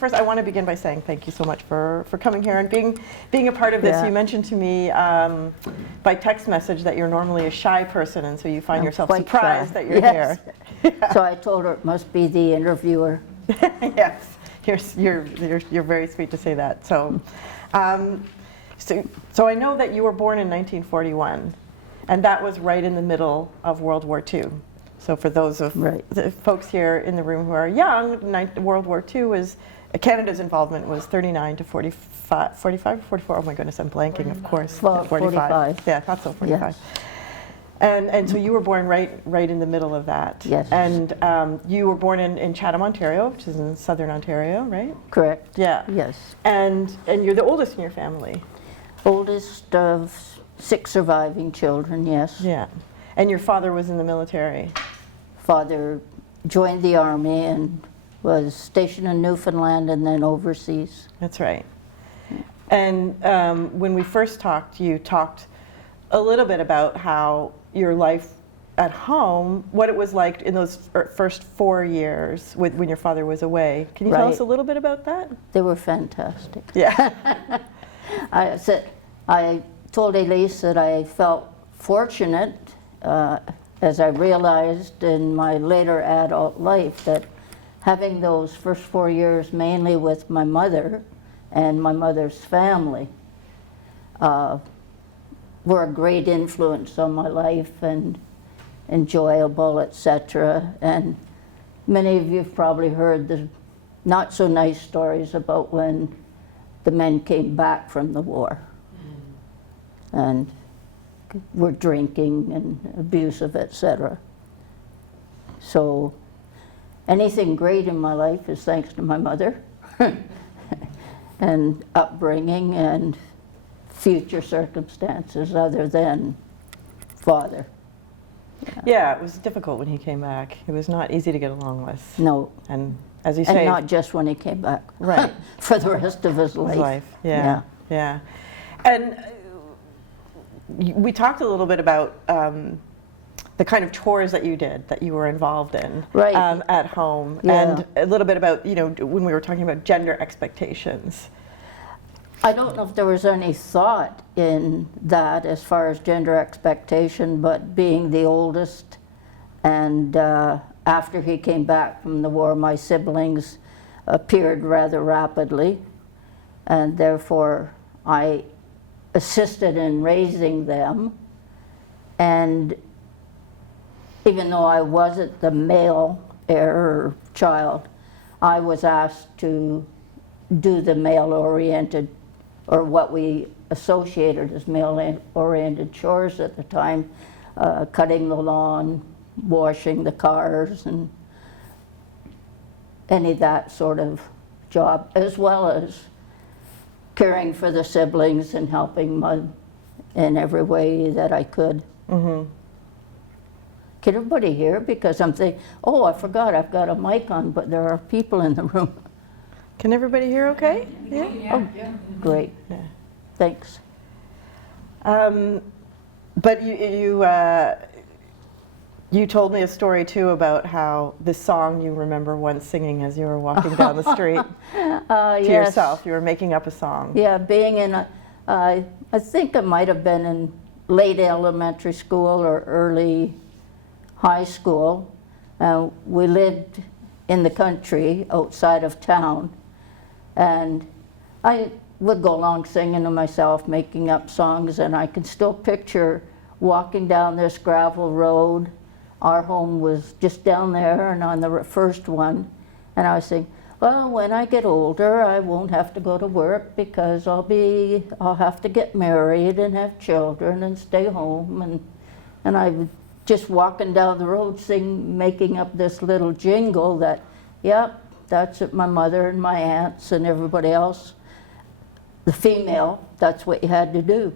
first I want to begin by saying thank you so much for coming here and being a part of this. Yeah. You mentioned to me by text message that you're normally a shy person, and so you find I'm yourself quite surprised shy. that you're Yes. here. So I told her it must be the interviewer. Yes, you're very sweet to say that. So, so I know that you were born in 1941, and that was right in the middle of World War II. So for those of Right. the folks here in the room who are young, World War II was, Canada's involvement was 39 to 45 or 44, oh my goodness, I'm blanking, of course. Well, 45. Yeah, I thought so, 45. Yes. And so you were born right in the middle of that. Yes. And you were born in Chatham, Ontario, which is in southern Ontario, right? Correct. Yeah. Yes. And you're the oldest in your family. Oldest of 6 surviving children, yes. Yeah. And your father was in the military. Father joined the Army and was stationed in Newfoundland and then overseas. That's right. And when we first talked, you talked a little bit about how your life at home, what it was like in those first 4 years when your father was away. Can you tell us a little bit about that? They were fantastic. Yeah. I told Elise that I felt fortunate as I realized in my later adult life that having those first 4 years mainly with my mother and my mother's family were a great influence on my life and enjoyable, etc. And many of you have probably heard the not so nice stories about when the men came back from the war and were drinking and abusive, etc. So anything great in my life is thanks to my mother and upbringing and future circumstances other than father. Yeah, it was difficult when he came back. It was not easy to get along with. No. And as you And say, not just when he came back. Right. For the rest of his life. his life. Yeah. Yeah. And we talked a little bit about the kind of chores that you did, that you were involved in Right. at home, Yeah. and a little bit about, when we were talking about gender expectations. I don't know if there was any thought in that as far as gender expectation, but being the oldest and after he came back from the war, my siblings appeared rather rapidly, and therefore I assisted in raising them. And even though I wasn't the male heir or child, I was asked to do the male-oriented, or what we associated as male-oriented chores at the time, cutting the lawn, washing the cars, and any of that sort of job, as well as caring for the siblings and helping Mud in every way that I could. Mm-hmm. Can everybody hear? Because I'm thinking, oh, I forgot I've got a mic on, but there are people in the room. Can everybody hear okay? Yeah? Oh, great. Yeah. Thanks. But you told me a story too about how this song you remember once singing as you were walking down the street to Yes. yourself. You were making up a song. Yeah, being in I think it might have been in late elementary school or early high school. We lived in the country outside of town, and I would go along singing to myself, making up songs, and I can still picture walking down this gravel road. Our home was just down there and on the first one, and I was thinking, well, when I get older, I won't have to go to work because I'll have to get married and have children and stay home, and I was just walking down the road making up this little jingle that, yep, that's what my mother and my aunts and everybody else, the female, that's what you had to do.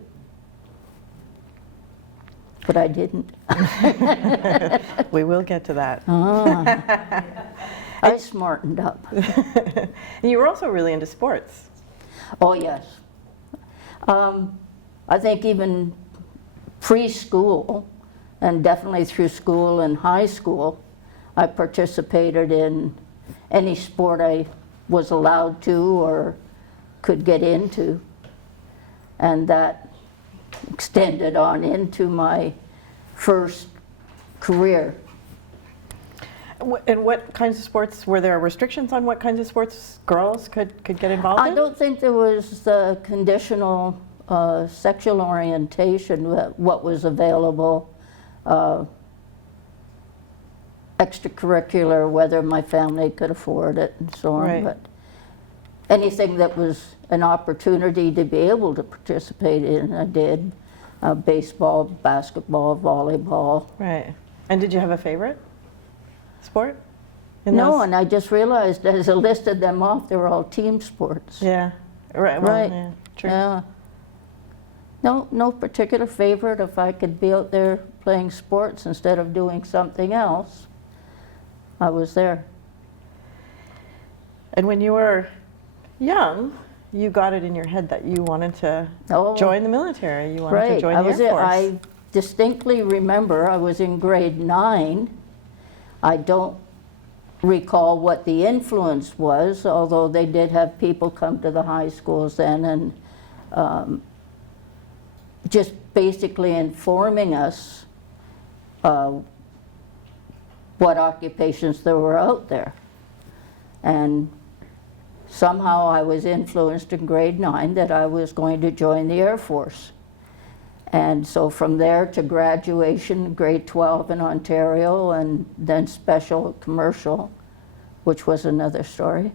But I didn't. We will get to that. I smartened up. And you were also really into sports. Oh, yes. I think even preschool, and definitely through school and high school, I participated in any sport I was allowed to or could get into. And that extended on into my first career. And what kinds of sports, were there restrictions on what kinds of sports girls could get involved in? I don't think there was the conditional sexual orientation, what was available, extracurricular, whether my family could afford it and so on. Right. But anything that was an opportunity to be able to participate in, I did. Baseball, basketball, volleyball. Right. And did you have a favorite sport? in No, those? and I just realized as I listed them off, they were all team sports. Yeah. Right. Well, Right. Yeah, true. Yeah. No particular favorite. If I could be out there playing sports instead of doing something else, I was there. And when you were young, you got it in your head that you wanted to Oh, join the military. You wanted to right. join I the was Air in- Force. I distinctly remember I was in grade 9. I don't recall what the influence was, although they did have people come to the high schools then and just basically informing us what occupations there were out there. And somehow I was influenced in grade 9 that I was going to join the Air Force. And so from there to graduation, grade 12 in Ontario, and then special commercial, which was another story.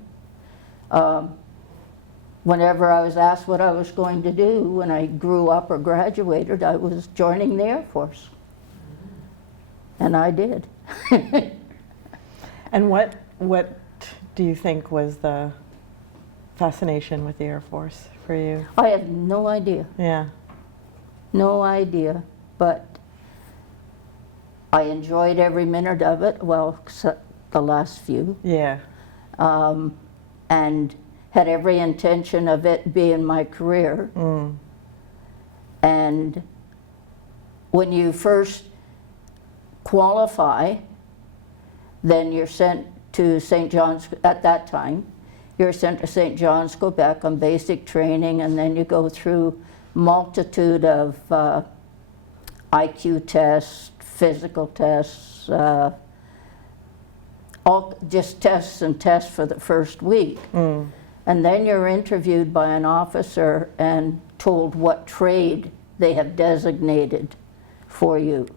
Whenever I was asked what I was going to do when I grew up or graduated, I was joining the Air Force. And I did. And what do you think was the fascination with the Air Force for you? I have no idea. Yeah. No idea, but I enjoyed every minute of it, well, except the last few, Yeah. and had every intention of it being my career. Mm. And when you first qualify, then you're sent to St. John's, at that time, you're sent to St. John's, Quebec on basic training, and then you go through multitude of IQ tests, physical tests, all just tests and tests for the first week. Mm. And then you're interviewed by an officer and told what trade they have designated for you.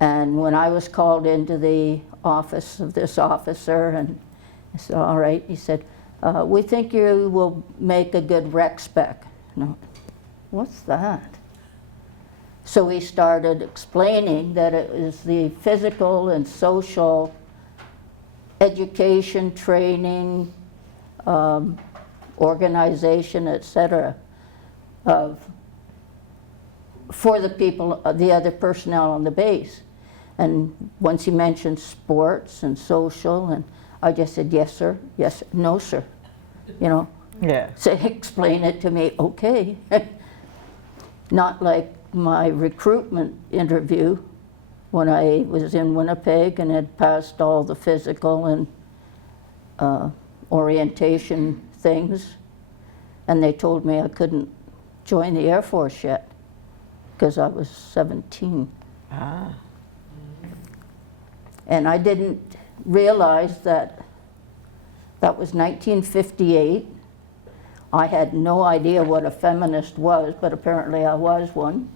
And when I was called into the office of this officer, and I said, all right, he said, we think you will make a good rec spec. No, what's that? So he started explaining that it was the physical and social education, training, organization, etc., for the people, the other personnel on the base. And once he mentioned sports and social, and I just said, yes, sir, yes, no, sir, you know. Yeah. So explain it to me, okay. Not like my recruitment interview when I was in Winnipeg and had passed all the physical and orientation things, and they told me I couldn't join the Air Force yet because I was 17. Ah. And I didn't realize that that was 1958. I had no idea what a feminist was, but apparently I was one.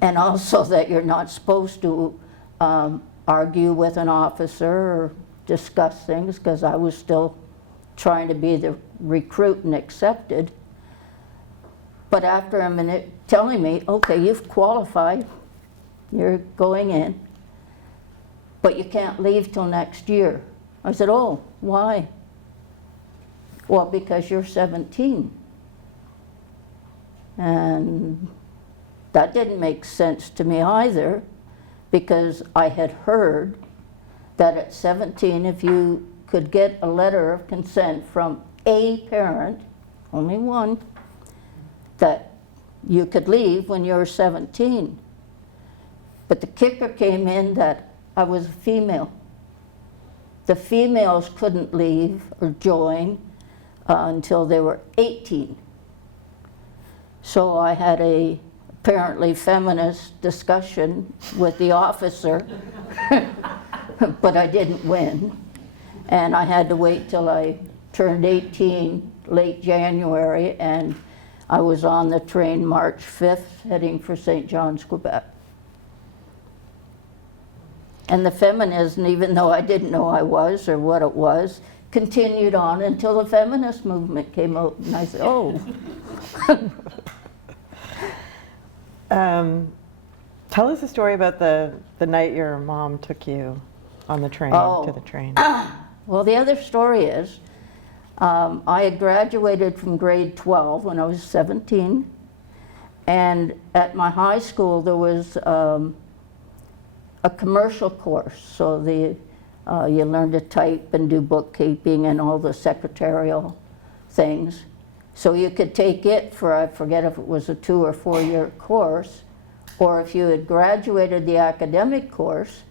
And also that you're not supposed to argue with an officer or discuss things, because I was still trying to be the recruit and accepted. But after a minute telling me, okay, you've qualified, you're going in, but you can't leave till next year. I said, oh, why? Well, because you're 17. And that didn't make sense to me either, because I had heard that at 17, if you could get a letter of consent from a parent, only one, that you could leave when you were 17. But the kicker came in that I was a female. the females couldn't leave or join until they were 18. So I had a apparently feminist discussion with the officer, but I didn't win. And I had to wait till I turned 18, late January, and I was on the train March 5th, heading for St. John's, Quebec. And the feminism, even though I didn't know I was or what it was, continued on until the feminist movement came out, and I said, oh. Tell us a story about the night your mom took you on the train, to the train. Well, the other story is, I had graduated from grade 12 when I was 17, and at my high school there was a commercial course, so you learn to type and do bookkeeping and all the secretarial things. So you could take it for, I forget if it was a 2 or 4 year course, or if you had graduated the academic course,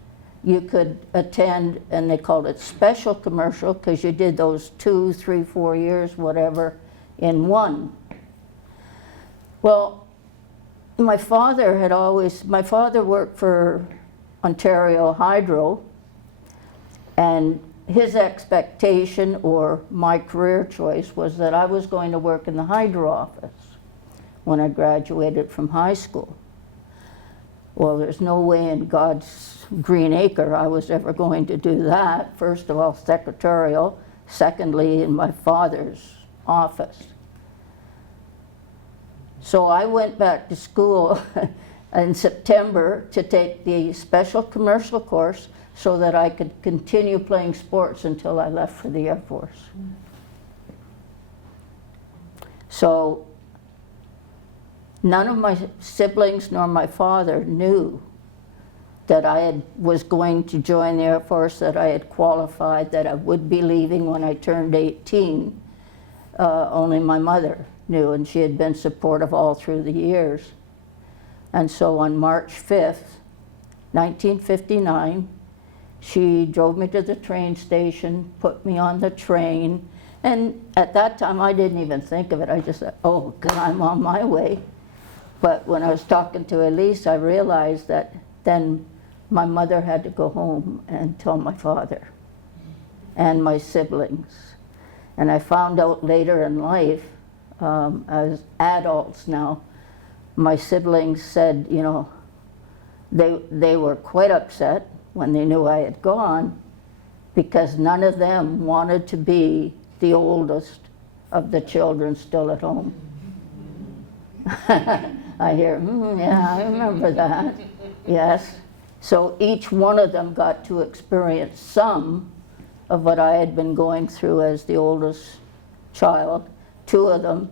you could attend, and they called it special commercial because you did those 2, 3, 4 years, whatever, in one. Well, my father worked for Ontario Hydro, and his expectation, or my career choice, was that I was going to work in the hydro office when I graduated from high school. Well, there's no way in God's green acre I was ever going to do that. First of all, secretarial. Secondly, in my father's office. So I went back to school in September to take the special commercial course so that I could continue playing sports until I left for the Air Force. So none of my siblings nor my father knew that I was going to join the Air Force, that I had qualified, that I would be leaving when I turned 18. Only my mother knew, and she had been supportive all through the years. And so on March 5th, 1959, she drove me to the train station, put me on the train, and at that time I didn't even think of it. I just thought, oh God, I'm on my way. But when I was talking to Elise, I realized that then my mother had to go home and tell my father and my siblings. And I found out later in life, as adults now, my siblings said, you know, they were quite upset when they knew I had gone, because none of them wanted to be the oldest of the children still at home. I hear, yeah, I remember that. Yes. So each one of them got to experience some of what I had been going through as the oldest child. 2 of them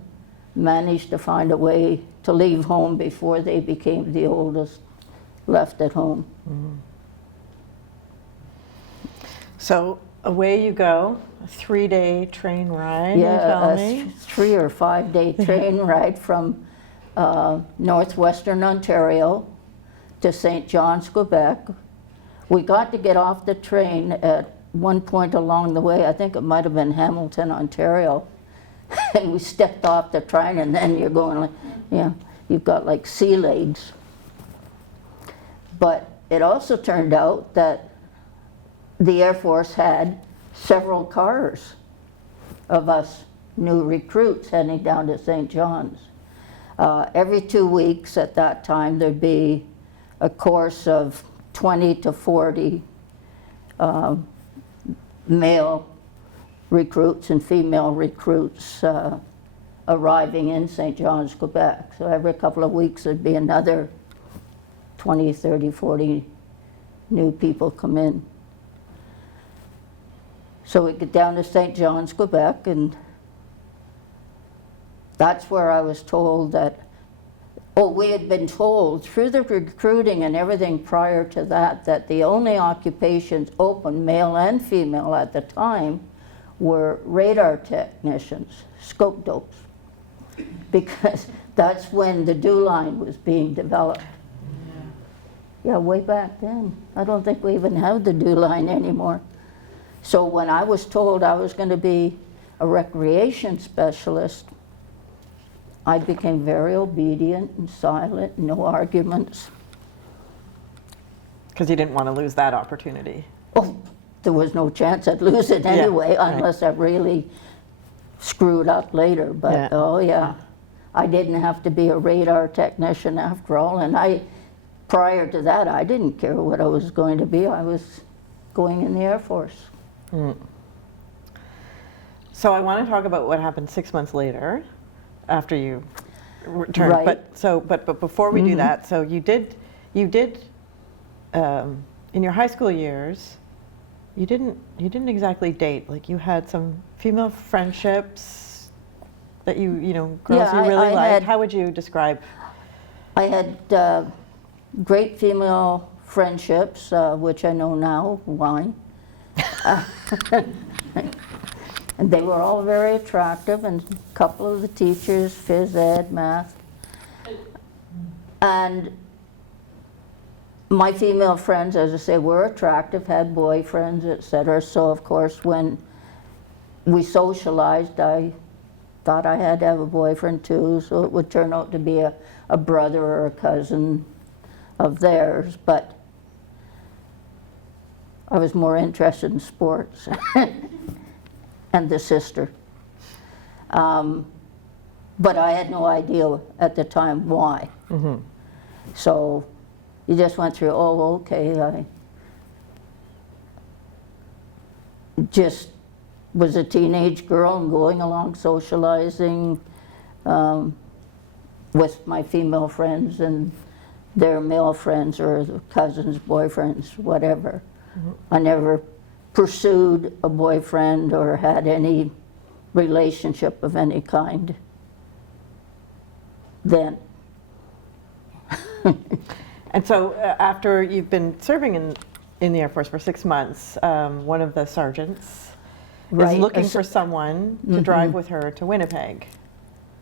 managed to find a way to leave home before they became the oldest left at home. Mm-hmm. So away you go, a 3-day train ride, you tell me? 3 or 5 day train ride from northwestern Ontario to St. John's, Quebec. We got to get off the train at one point along the way. I think it might have been Hamilton, Ontario. And we stepped off the train, and then you're going like, yeah, you've got like sea legs. But it also turned out that the Air Force had several cars of us new recruits heading down to St. John's. Every 2 weeks at that time, there'd be a course of 20 to 40 male recruits and female recruits arriving in St. John's, Quebec. So every couple of weeks there'd be another 20, 30, 40 new people come in. So we get down to St. John's, Quebec, and that's where I was told that, we had been told through the recruiting and everything prior to that, that the only occupations open, male and female at the time, were radar technicians, scope dopes, because that's when the DEW line was being developed. Yeah, way back then. I don't think we even have the DEW line anymore. So when I was told I was going to be a recreation specialist, I became very obedient and silent, no arguments. Because you didn't want to lose that opportunity. Oh, there was no chance I'd lose it anyway, unless I really screwed up later. But oh yeah, I didn't have to be a radar technician after all. And prior to that, I didn't care what I was going to be. I was going in the Air Force. Mm. So I want to talk about what happened 6 months later, after you returned. Right. But before we do that, so you did in your high school years, you didn't exactly date. Like, you had some female friendships that girls you really liked. How would you describe? I had great female friendships, which I know now why. And they were all very attractive, and a couple of the teachers, phys ed, math. And my female friends, as I say, were attractive, had boyfriends, etc. So of course, when we socialized, I thought I had to have a boyfriend too, so it would turn out to be a brother or a cousin of theirs. But I was more interested in sports and the sister. But I had no idea at the time why. Mm-hmm. So you just went through, oh, okay, I just was a teenage girl and going along socializing with my female friends and their male friends or cousins, boyfriends, whatever. Mm-hmm. I never pursued a boyfriend or had any relationship of any kind then. And so after you've been serving in the Air Force for 6 months, one of the sergeants is looking for someone to drive with her to Winnipeg.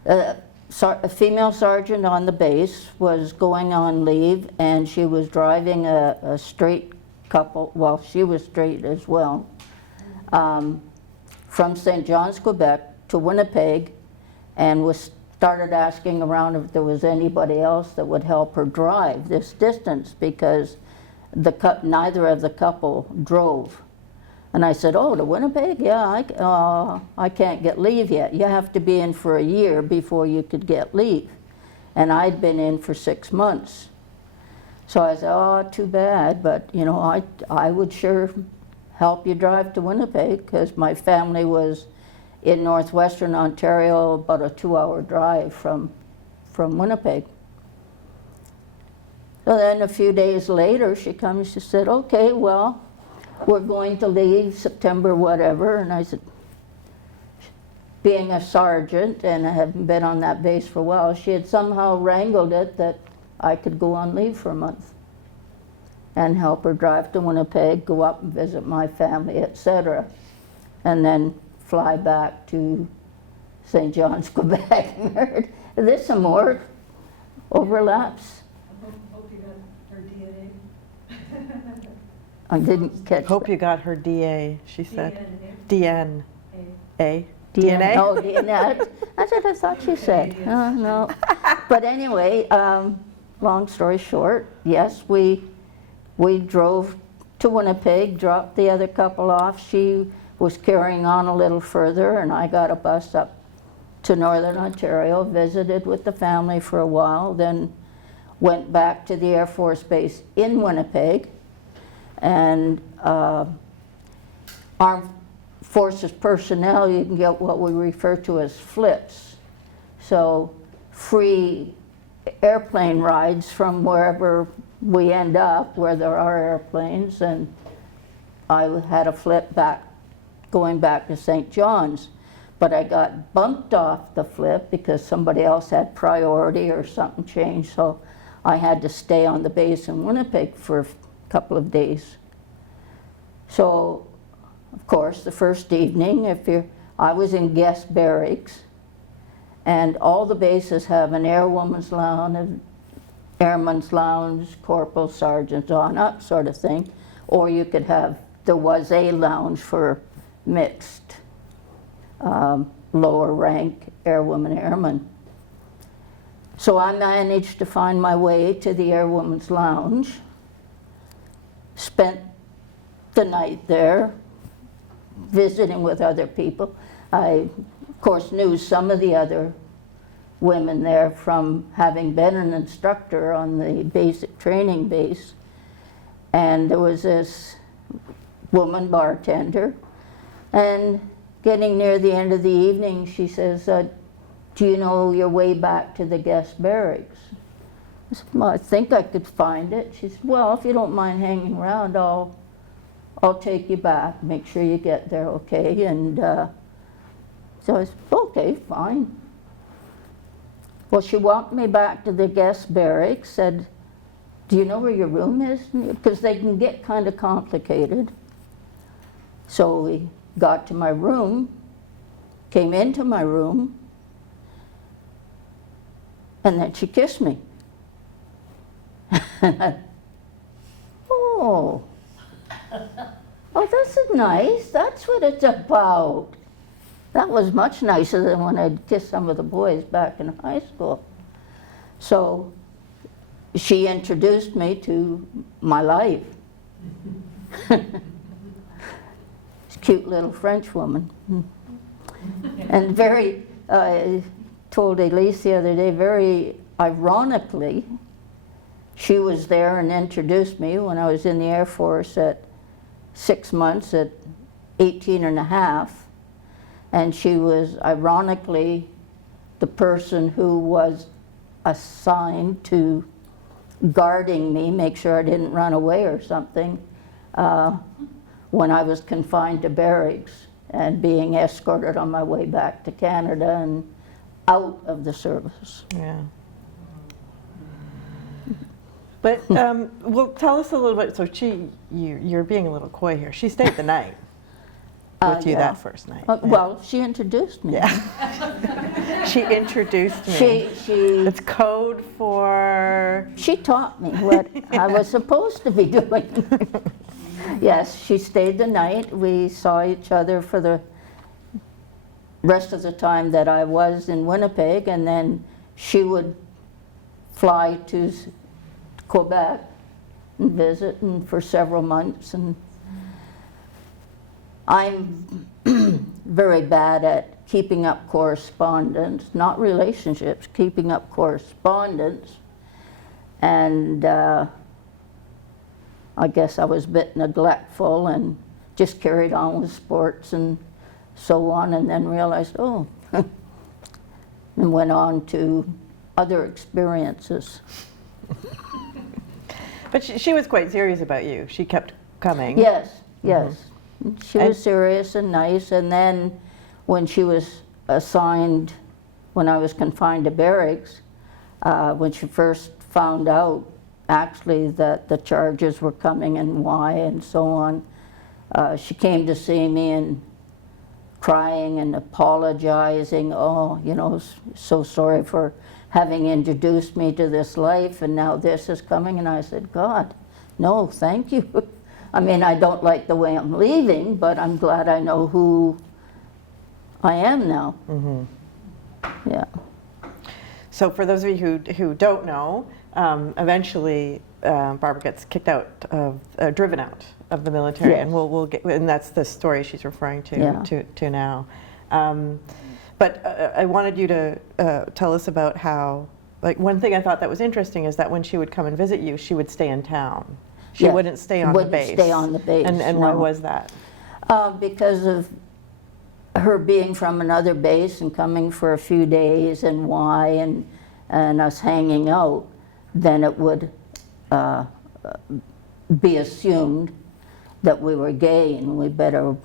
A female sergeant on the base was going on leave, and she was driving a straight couple, well, she was straight as well, from St. John's, Quebec to Winnipeg, and started asking around if there was anybody else that would help her drive this distance, because neither of the couple drove. And I said, oh, to Winnipeg? Yeah, I can't get leave yet. You have to be in for a year before you could get leave. And I'd been in for 6 months. So I said, oh, too bad, but I would sure help you drive to Winnipeg, because my family was in northwestern Ontario, about a 2-hour drive from Winnipeg. So then a few days later, she comes, she said, okay, well, we're going to leave September whatever. And I said, being a sergeant, and I haven't been on that base for a while, she had somehow wrangled it that I could go on leave for a month and help her drive to Winnipeg, go up and visit my family, etc. And then fly back to St. John's, Quebec. There's some more overlaps. Hope you got her DNA. I didn't catch Hope you got her DA, she said. DNA. DNA. DNA? Oh, DNA. That's what I thought you said. Oh, no. But anyway, long story short, yes, we drove to Winnipeg, dropped the other couple off. She was carrying on a little further, and I got a bus up to Northern Ontario, visited with the family for a while, then went back to the Air Force Base in Winnipeg, and Armed Forces personnel, you can get what we refer to as flips. So free airplane rides from wherever we end up, where there are airplanes, and I had a flip back, going back to St. John's. But I got bumped off the flip because somebody else had priority or something changed, so I had to stay on the base in Winnipeg for a couple of days. So, of course, the first evening, I was in guest barracks, and all the bases have an airwoman's lounge, an airman's lounge, corporal, sergeant, on up sort of thing, or you could have there was a lounge for mixed lower rank airwomen, airmen. So I managed to find my way to the Airwomen's Lounge, spent the night there, visiting with other people. I, of course, knew some of the other women there from having been an instructor on the basic training base. And there was this woman bartender, and getting near the end of the evening, she says, do you know your way back to the guest barracks? I said, well, I think I could find it. She said, well, if you don't mind hanging around, I'll take you back, make sure you get there okay. And so I said, okay, fine. Well, she walked me back to the guest barracks, said, do you know where your room is? Because they can get kind of complicated. So we got to my room, came into my room, and then she kissed me. Oh, this is nice. That's what it's about. That was much nicer than when I'd kissed some of the boys back in high school. So she introduced me to my life. Cute little French woman. And very, I told Elise the other day, very ironically, she was there and introduced me when I was in the Air Force at 6 months at 18 and a half. And she was ironically the person who was assigned to guarding me, make sure I didn't run away or something, when I was confined to barracks and being escorted on my way back to Canada and out of the service. Yeah. But, well, tell us a little bit, so you're being a little coy here. She stayed the night with you yeah. that first night. Yeah. Well, she introduced me. Yeah. She introduced me. She It's code for... She taught me what I was supposed to be doing. Yes, she stayed the night. We saw each other for the rest of the time that I was in Winnipeg, and then she would fly to Quebec and visit and for several months. And I'm very bad at keeping up correspondence, not relationships, keeping up correspondence. And I guess I was a bit neglectful and just carried on with sports and so on, and then realized, oh, and went on to other experiences. But she was quite serious about you. She kept coming. Yes, yes. She And- was serious and nice, and then when she was assigned, when I was confined to barracks, when she first found out actually that the charges were coming and why and so on, she came to see me and crying and apologizing, oh, you know, so sorry for having introduced me to this life and now this is coming. And I said, God, no, thank you. I mean, I don't like the way I'm leaving, but I'm glad I know who I am now. Mm-hmm. Yeah. So for those of you who don't know, eventually Barbara gets kicked out of, driven out of the military, Yes. and we'll get, and that's the story she's referring to Yeah. to now. But I wanted you to tell us about how, like, one thing I thought that was interesting is that when she would come and visit you, she would stay in town. She Yes. wouldn't stay on Wouldn't the base. stay on the base, And why no. was that? Because of her being from another base and coming for a few days and why, and us hanging out, then it would be assumed that we were gay and we better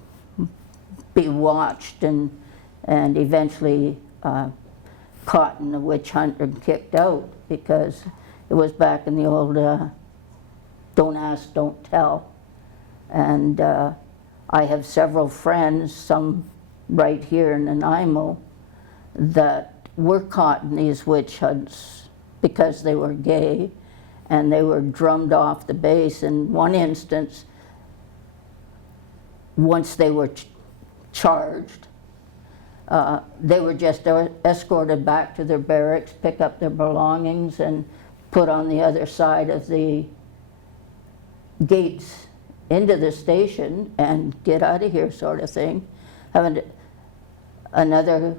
be watched and eventually caught in a witch hunt and kicked out, because it was back in the old don't ask, don't tell. And I have several friends, some right here in Nanaimo, that were caught in these witch hunts because they were gay, and they were drummed off the base. In one instance, once they were charged, they were just escorted back to their barracks, pick up their belongings, and put on the other side of the gates into the station and get out of here, sort of thing. Having another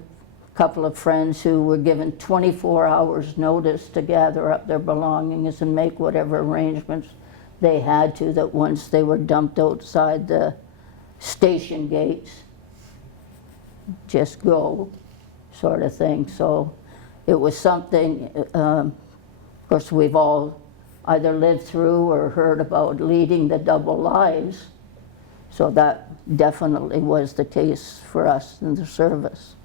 couple of friends who were given 24 hours notice to gather up their belongings and make whatever arrangements they had to, that once they were dumped outside the station gates, just go, sort of thing. So it was something, of course, we've all either lived through or heard about leading the double lives. So that definitely was the case for us in the service.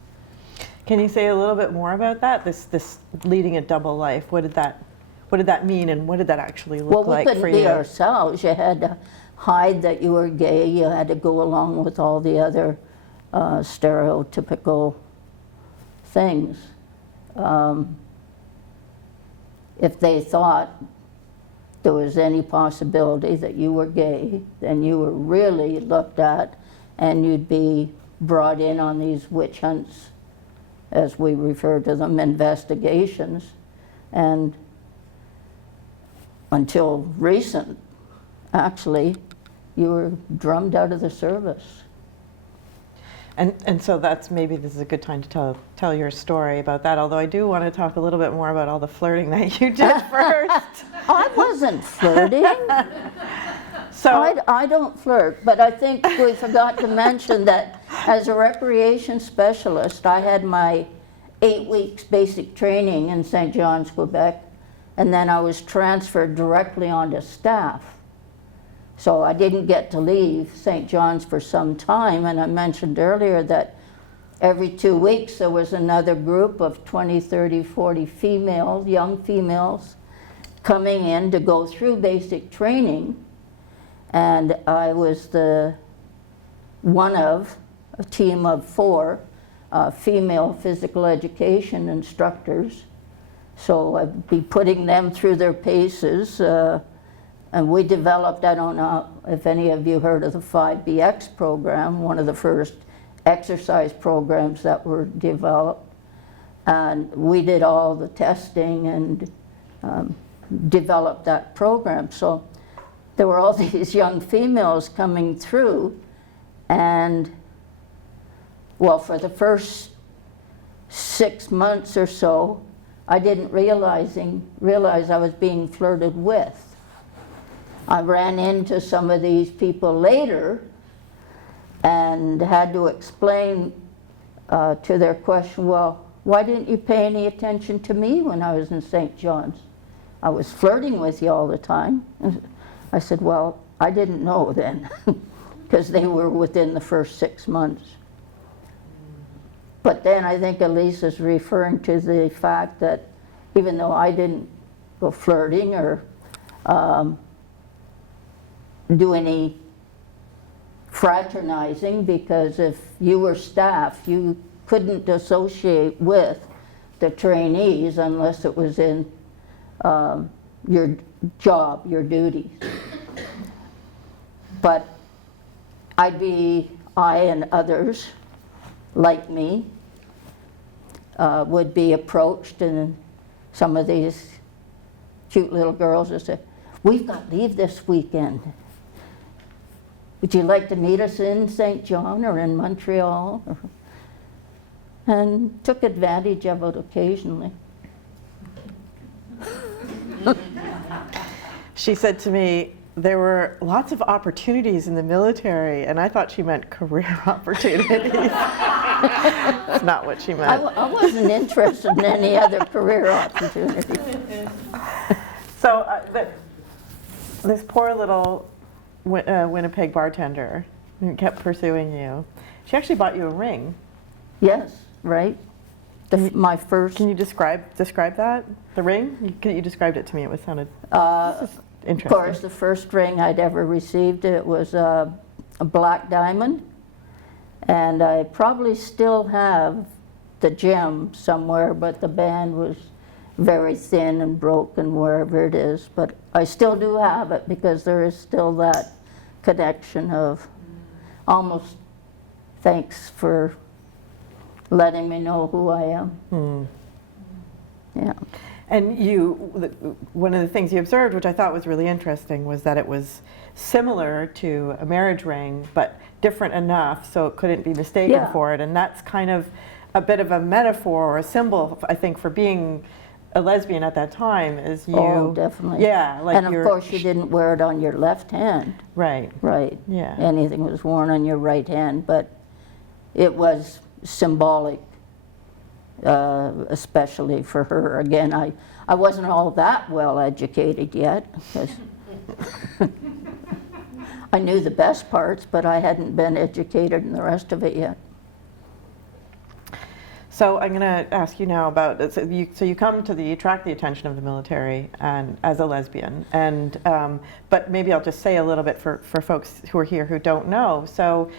Can you say a little bit more about that? This leading a double life. What did that mean, and what did that actually look like for you? Well, we couldn't be ourselves. You had to hide that you were gay. You had to go along with all the other stereotypical things. If they thought there was any possibility that you were gay, then you were really looked at, and you'd be brought in on these witch hunts, as we refer to them, investigations. And until recent, actually, you were drummed out of the service. And so maybe this is a good time to tell your story about that, although I do want to talk a little bit more about all the flirting that you did first. I wasn't flirting. So I don't flirt, but I think we forgot to mention that as a recreation specialist, I had my 8 weeks basic training in St. John's, Quebec, and then I was transferred directly onto staff. So I didn't get to leave St. John's for some time, and I mentioned earlier that every 2 weeks there was another group of 20, 30, 40 females, young females, coming in to go through basic training. And I was one of a team of 4 female physical education instructors. So I'd be putting them through their paces. And we developed, I don't know if any of you heard of the 5BX program, one of the first exercise programs that were developed. And we did all the testing and developed that program. So there were all these young females coming through, and well, for the first 6 months or so, I didn't realize I was being flirted with. I ran into some of these people later and had to explain to their question, well, why didn't you pay any attention to me when I was in St. John's? I was flirting with you all the time. I said, well, I didn't know then, because they were within the first 6 months. But then I think Elise is referring to the fact that even though I didn't go flirting or do any fraternizing, because if you were staff, you couldn't associate with the trainees unless it was in your job, your duties. But I and others like me would be approached, and some of these cute little girls would say, we've got leave this weekend. Would you like to meet us in St. John or in Montreal? And took advantage of it occasionally. she said to me, there were lots of opportunities in the military, and I thought she meant career opportunities. That's not what she meant. I wasn't interested in any other career opportunities. So this poor little Winnipeg bartender who kept pursuing you, she actually bought you a ring. Yes, right? My first. Can you describe that? The ring? You described it to me. It sounded interesting. Of course, the first ring I'd ever received, it was a black diamond, and I probably still have the gem somewhere, but the band was very thin and broken wherever it is. But I still do have it because there is still that connection of, almost thanks for letting me know who I am. Yeah. And one of the things you observed, which I thought was really interesting, was that it was similar to a marriage ring, but different enough so it couldn't be mistaken Yeah. for it. And that's kind of a bit of a metaphor or a symbol, I think, for being a lesbian at that time. Is you? Oh, definitely. Yeah, like and of course, you didn't wear it on your left hand. Right. Right. Yeah. Anything was worn on your right hand, but it was symbolic, especially for her. Again, I wasn't all that well educated yet, because I knew the best parts, but I hadn't been educated in the rest of it yet. So I'm going to ask you now about, so you come to attract the attention of the military and as a lesbian, and but maybe I'll just say a little bit for folks who are here who don't know. So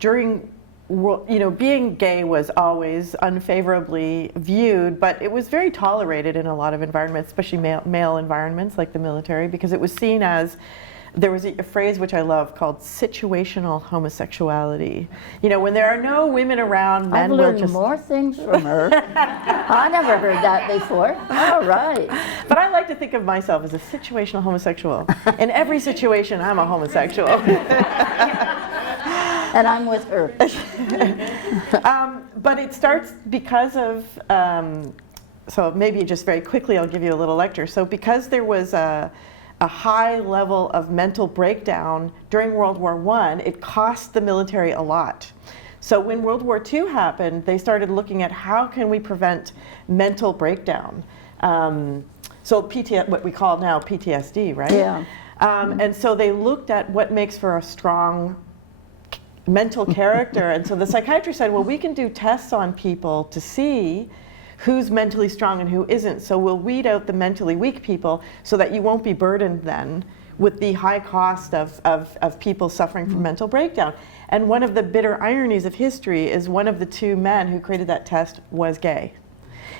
during, being gay was always unfavorably viewed, but it was very tolerated in a lot of environments, especially male environments like the military, because it was seen as, there was a phrase which I love called situational homosexuality. When there are no women around, men I've will learned just... more things from her. I never heard that before. All right. But I like to think of myself as a situational homosexual. In every situation, I'm a homosexual. And I'm with her. But it starts because of, so maybe just very quickly I'll give you a little lecture. So because there was a high level of mental breakdown during World War I, it cost the military a lot. So when World War II happened, they started looking at how can we prevent mental breakdown. So what we call now PTSD, right? Yeah. And so they looked at what makes for a strong mental character. And so the psychiatrist said, well, we can do tests on people to see who's mentally strong and who isn't. So we'll weed out the mentally weak people so that you won't be burdened then with the high cost of people suffering from mental breakdown. And one of the bitter ironies of history is one of the two men who created that test was gay.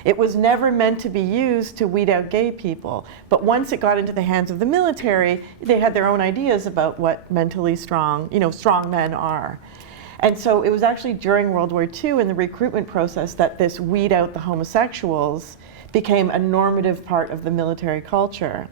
It was never meant to be used to weed out gay people. But once it got into the hands of the military, they had their own ideas about what mentally strong, strong men are. And so it was actually during World War II in the recruitment process that this weed out the homosexuals became a normative part of the military culture.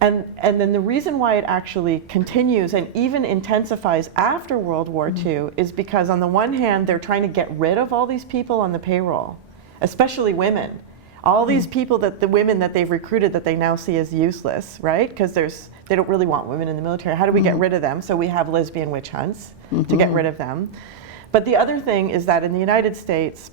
And then the reason why it actually continues and even intensifies after World War II is because on the one hand, they're trying to get rid of all these people on the payroll, especially women. All these people the women that they've recruited that they now see as useless, right? Because they don't really want women in the military. How do we get rid of them? So we have lesbian witch hunts to get rid of them. But the other thing is that in the United States,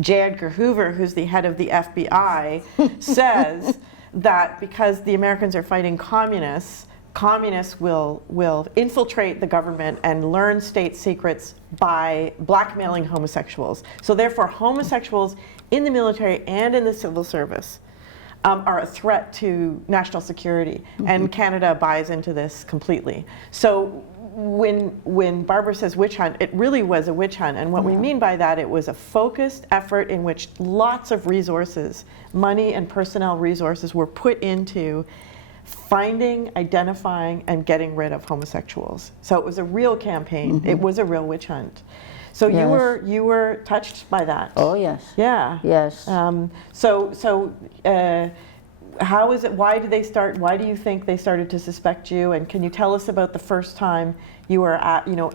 J. Edgar Hoover, who's the head of the FBI, says that because the Americans are fighting communists, communists will infiltrate the government and learn state secrets by blackmailing homosexuals. So therefore, homosexuals in the military and in the civil service are a threat to national security. And Canada buys into this completely. So when Barbara says witch hunt, it really was a witch hunt. And what we mean by that, it was a focused effort in which lots of resources, money and personnel resources, were put into finding, identifying, and getting rid of homosexuals. So it was a real campaign. It was a real witch hunt. So Yes. you were touched by that. Oh, yes. Yeah. Yes. How is it? Why did they start? Why do you think they started to suspect you? And can you tell us about the first time you were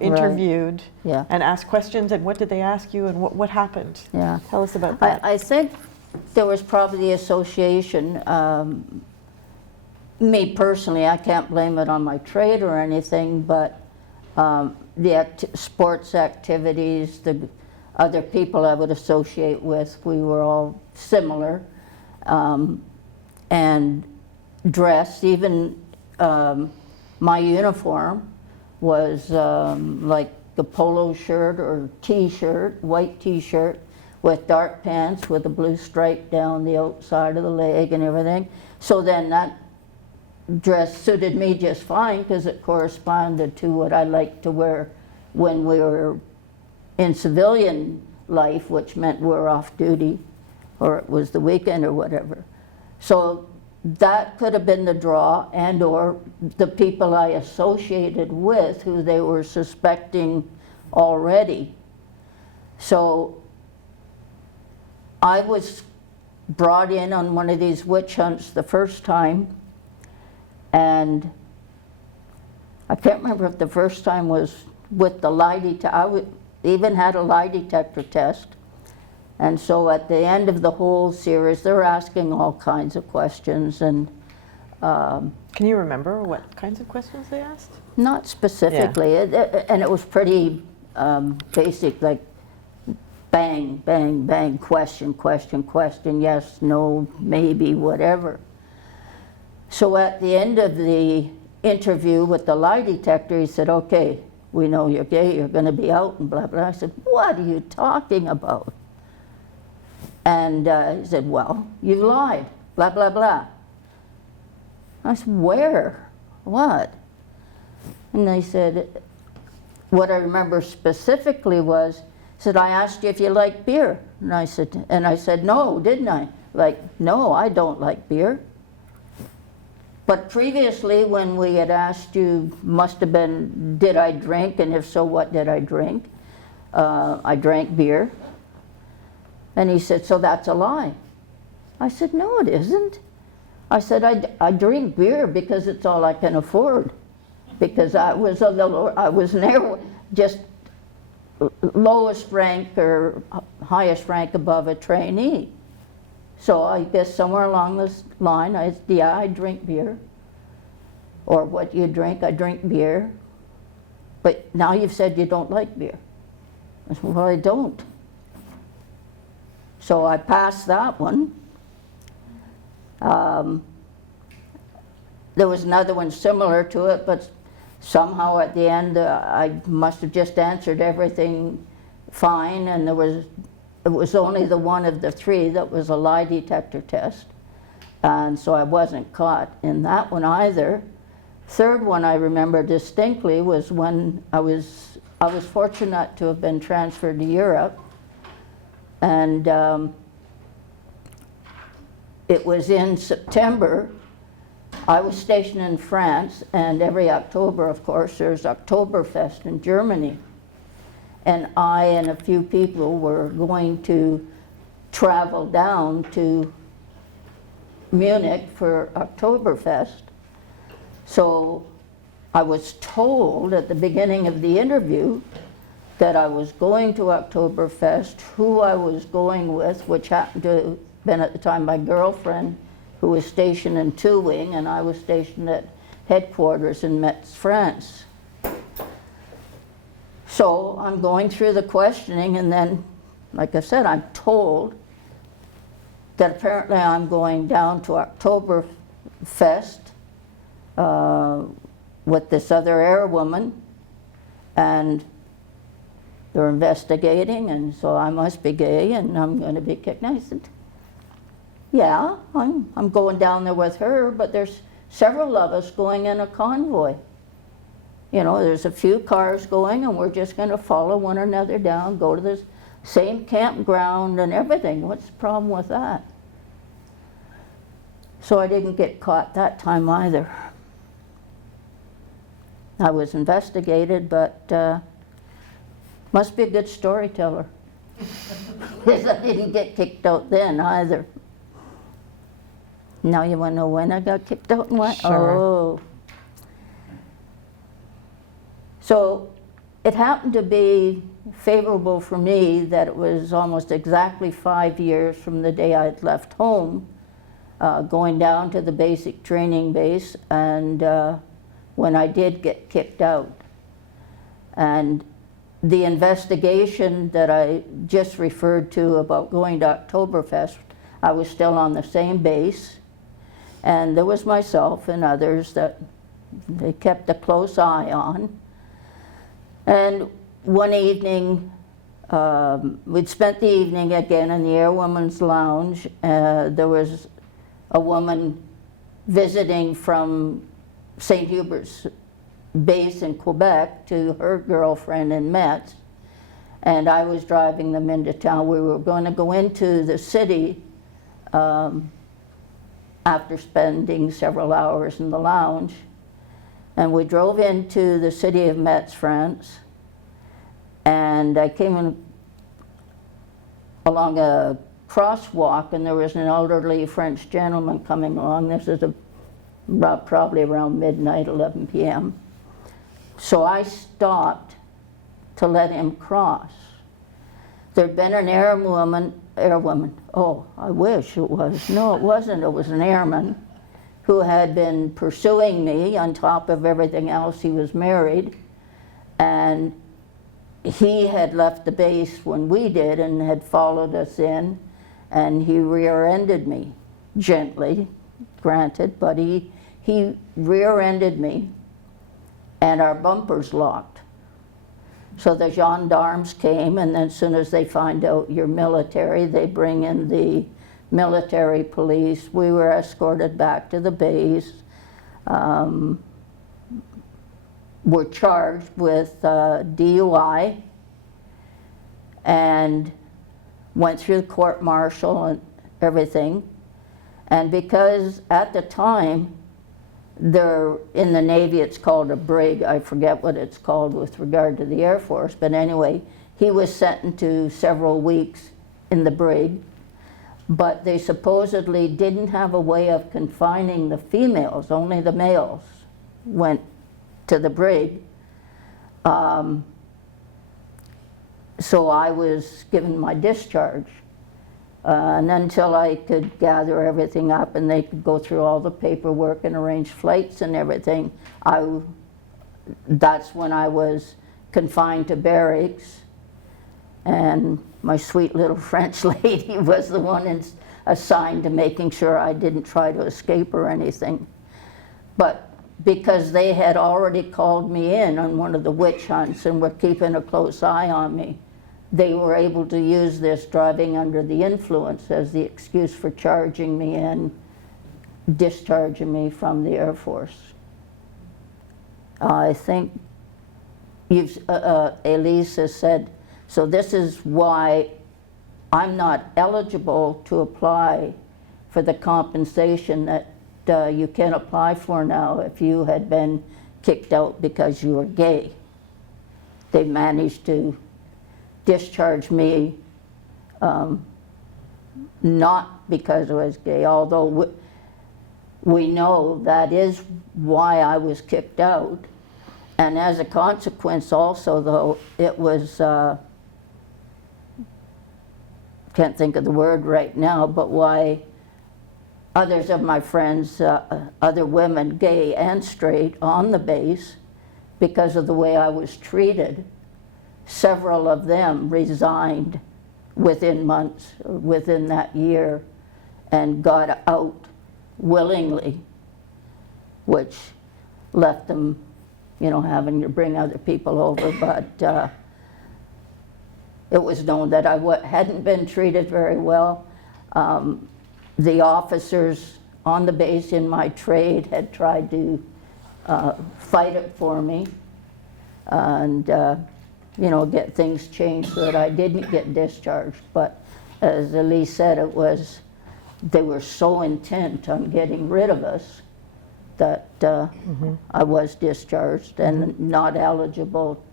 interviewed Yeah. and asked questions? And what did they ask you? And what happened? Yeah. Tell us about that. I think there was probably the association. Me personally, I can't blame it on my trade or anything, but the sports activities, the other people I would associate with, we were all similar. And dress, even my uniform was like a polo shirt or t-shirt, white t-shirt with dark pants with a blue stripe down the outside of the leg and everything. So then that dress suited me just fine because it corresponded to what I liked to wear when we were in civilian life, which meant we were off duty or it was the weekend or whatever. So that could have been the draw, and or the people I associated with who they were suspecting already. So I was brought in on one of these witch hunts the first time, and I can't remember if the first time was with the lie detector. I even had a lie detector test. And so at the end of the whole series, they're asking all kinds of questions, and Can you remember what kinds of questions they asked? not specifically, and it was pretty basic, like bang, bang, bang, question, question, question, yes, no, maybe, whatever. So at the end of the interview with the lie detector, he said, okay, we know you're gay, you're going to be out, and blah, blah. I said, what are you talking about? And he said, well, you lied, blah, blah, blah. I said, where? What? And they said, what I remember specifically was, he said, I asked you if you like beer. And I said, no, didn't I? Like, no, I don't like beer. But previously, when we had asked you, must have been, did I drink? And if so, what did I drink? I drank beer. And he said, so that's a lie. I said, no, it isn't. I said, I drink beer because it's all I can afford. Because I was just lowest rank or highest rank above a trainee. So I guess somewhere along this line, I drink beer. Or what do you drink? I drink beer. But now you've said you don't like beer. I said, well, I don't. So I passed that one. There was another one similar to it, but somehow at the end I must have just answered everything fine, and it was only the one of the three that was a lie detector test, and so I wasn't caught in that one either. Third one I remember distinctly was when I was fortunate to have been transferred to Europe, and it was in September. I was stationed in France, and every October, of course, there's Oktoberfest in Germany. And I and a few people were going to travel down to Munich for Oktoberfest. So I was told at the beginning of the interview that I was going to Oktoberfest, who I was going with, which happened to have been at the time my girlfriend, who was stationed in Two-Wing, and I was stationed at headquarters in Metz, France. So I'm going through the questioning, and then, like I said, I'm told that apparently I'm going down to Oktoberfest with this other air woman, and they're investigating, and so I must be gay, and I'm going to be kicked. And I said, yeah, I'm going down there with her, but there's several of us going in a convoy. You know, there's a few cars going, and we're just going to follow one another down, go to the same campground and everything. What's the problem with that? So I didn't get caught that time either. I was investigated, but must be a good storyteller. Because I didn't get kicked out then either. Now you want to know when I got kicked out and what? Sure. Oh. So it happened to be favorable for me that it was almost exactly 5 years from the day I'd left home, going down to the basic training base, and when I did get kicked out. And the investigation that I just referred to about going to Oktoberfest, I was still on the same base, and there was myself and others that they kept a close eye on. And one evening, we'd spent the evening again in the Airwoman's Lounge. There was a woman visiting from St. Hubert's base in Quebec to her girlfriend in Metz, and I was driving them into town. We were going to go into the city after spending several hours in the lounge. And we drove into the city of Metz, France, and I came in along a crosswalk, and there was an elderly French gentleman coming along. This is probably around midnight, 11 p.m. So I stopped to let him cross. There'd been an airwoman, oh, I wish it was. No, it wasn't. It was an airman who had been pursuing me. On top of everything else, he was married, and he had left the base when we did and had followed us in, and he rear-ended me, gently, granted, but he rear-ended me, and our bumpers locked. So the gendarmes came, and then as soon as they find out you're military, they bring in the military police. We were escorted back to the base. Were charged with DUI and went through the court-martial and everything. And because at the time, in the Navy it's called a brig, I forget what it's called with regard to the Air Force, but anyway, he was sentenced to several weeks in the brig, but they supposedly didn't have a way of confining the females, only the males went to the brig. So I was given my discharge. And until I could gather everything up and they could go through all the paperwork and arrange flights and everything, that's when I was confined to barracks. And my sweet little French lady was the one assigned to making sure I didn't try to escape or anything. But because they had already called me in on one of the witch hunts and were keeping a close eye on me, they were able to use this driving under the influence as the excuse for charging me and discharging me from the Air Force. I think Elise has said, so this is why I'm not eligible to apply for the compensation that you can apply for now if you had been kicked out because you were gay. They managed to discharge me not because I was gay, although we know that is why I was kicked out. And as a consequence also, though, it was, can't think of the word right now, but why others of my friends, other women, gay and straight, on the base, because of the way I was treated, several of them resigned within months, within that year, and got out willingly, which left them, you know, having to bring other people over. But it was known that I hadn't been treated very well. The officers on the base in my trade had tried to fight it for me and you know, get things changed so that I didn't get discharged. But as Elise said, they were so intent on getting rid of us that I was discharged and not eligible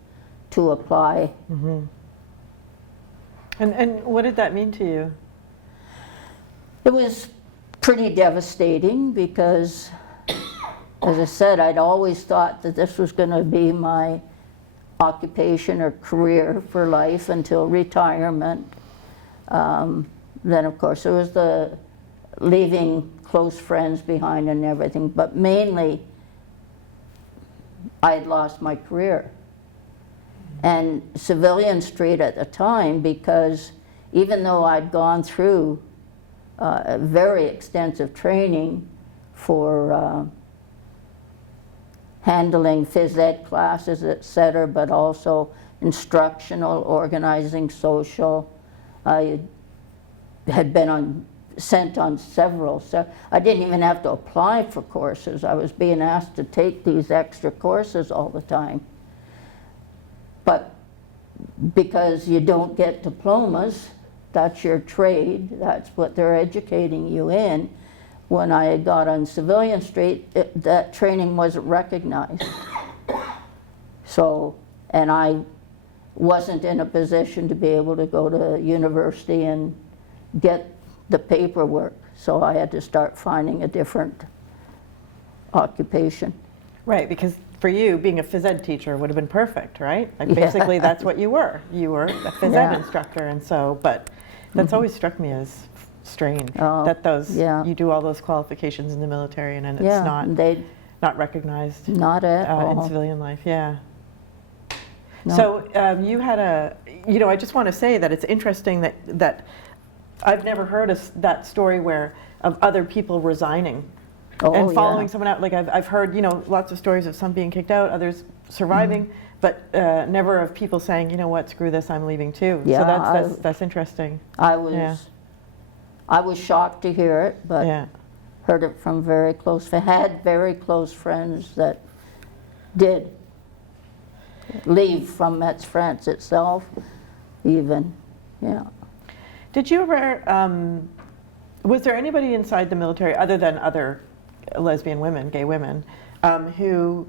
to apply. And what did that mean to you? It was pretty devastating because, as I said, I'd always thought that this was going to be my occupation or career for life until retirement. Then, of course, there was the leaving close friends behind and everything, but mainly I had lost my career. And Civilian Street at the time, because even though I'd gone through very extensive training for handling phys ed classes, etc., but also instructional, organizing, social. I had been sent on several, so I didn't even have to apply for courses. I was being asked to take these extra courses all the time. But because you don't get diplomas, that's your trade, that's what they're educating you in. when I got on Civilian Street, that training wasn't recognized. So, and I wasn't in a position to be able to go to university and get the paperwork. So I had to start finding a different occupation. Right, because for you, being a phys ed teacher would have been perfect, right? Like Yeah. basically that's what you were. You were a phys ed Yeah. instructor, and so, but that's always struck me as strange, Oh, that those, yeah. you do all those qualifications in the military and then it's Yeah, they not recognized not at in all. civilian life, yeah. No. So you had I just want to say that it's interesting that I've never heard that story of other people resigning Oh, and following yeah. someone out. Like I've heard, lots of stories of some being kicked out, others surviving, but never of people saying, you know what, screw this, I'm leaving too. Yeah, So that's interesting. I was shocked to hear it, but Yeah, heard it from had very close friends that did leave from Metz, France itself, even, yeah. Did you ever, was there anybody inside the military, other than other lesbian women, gay women, who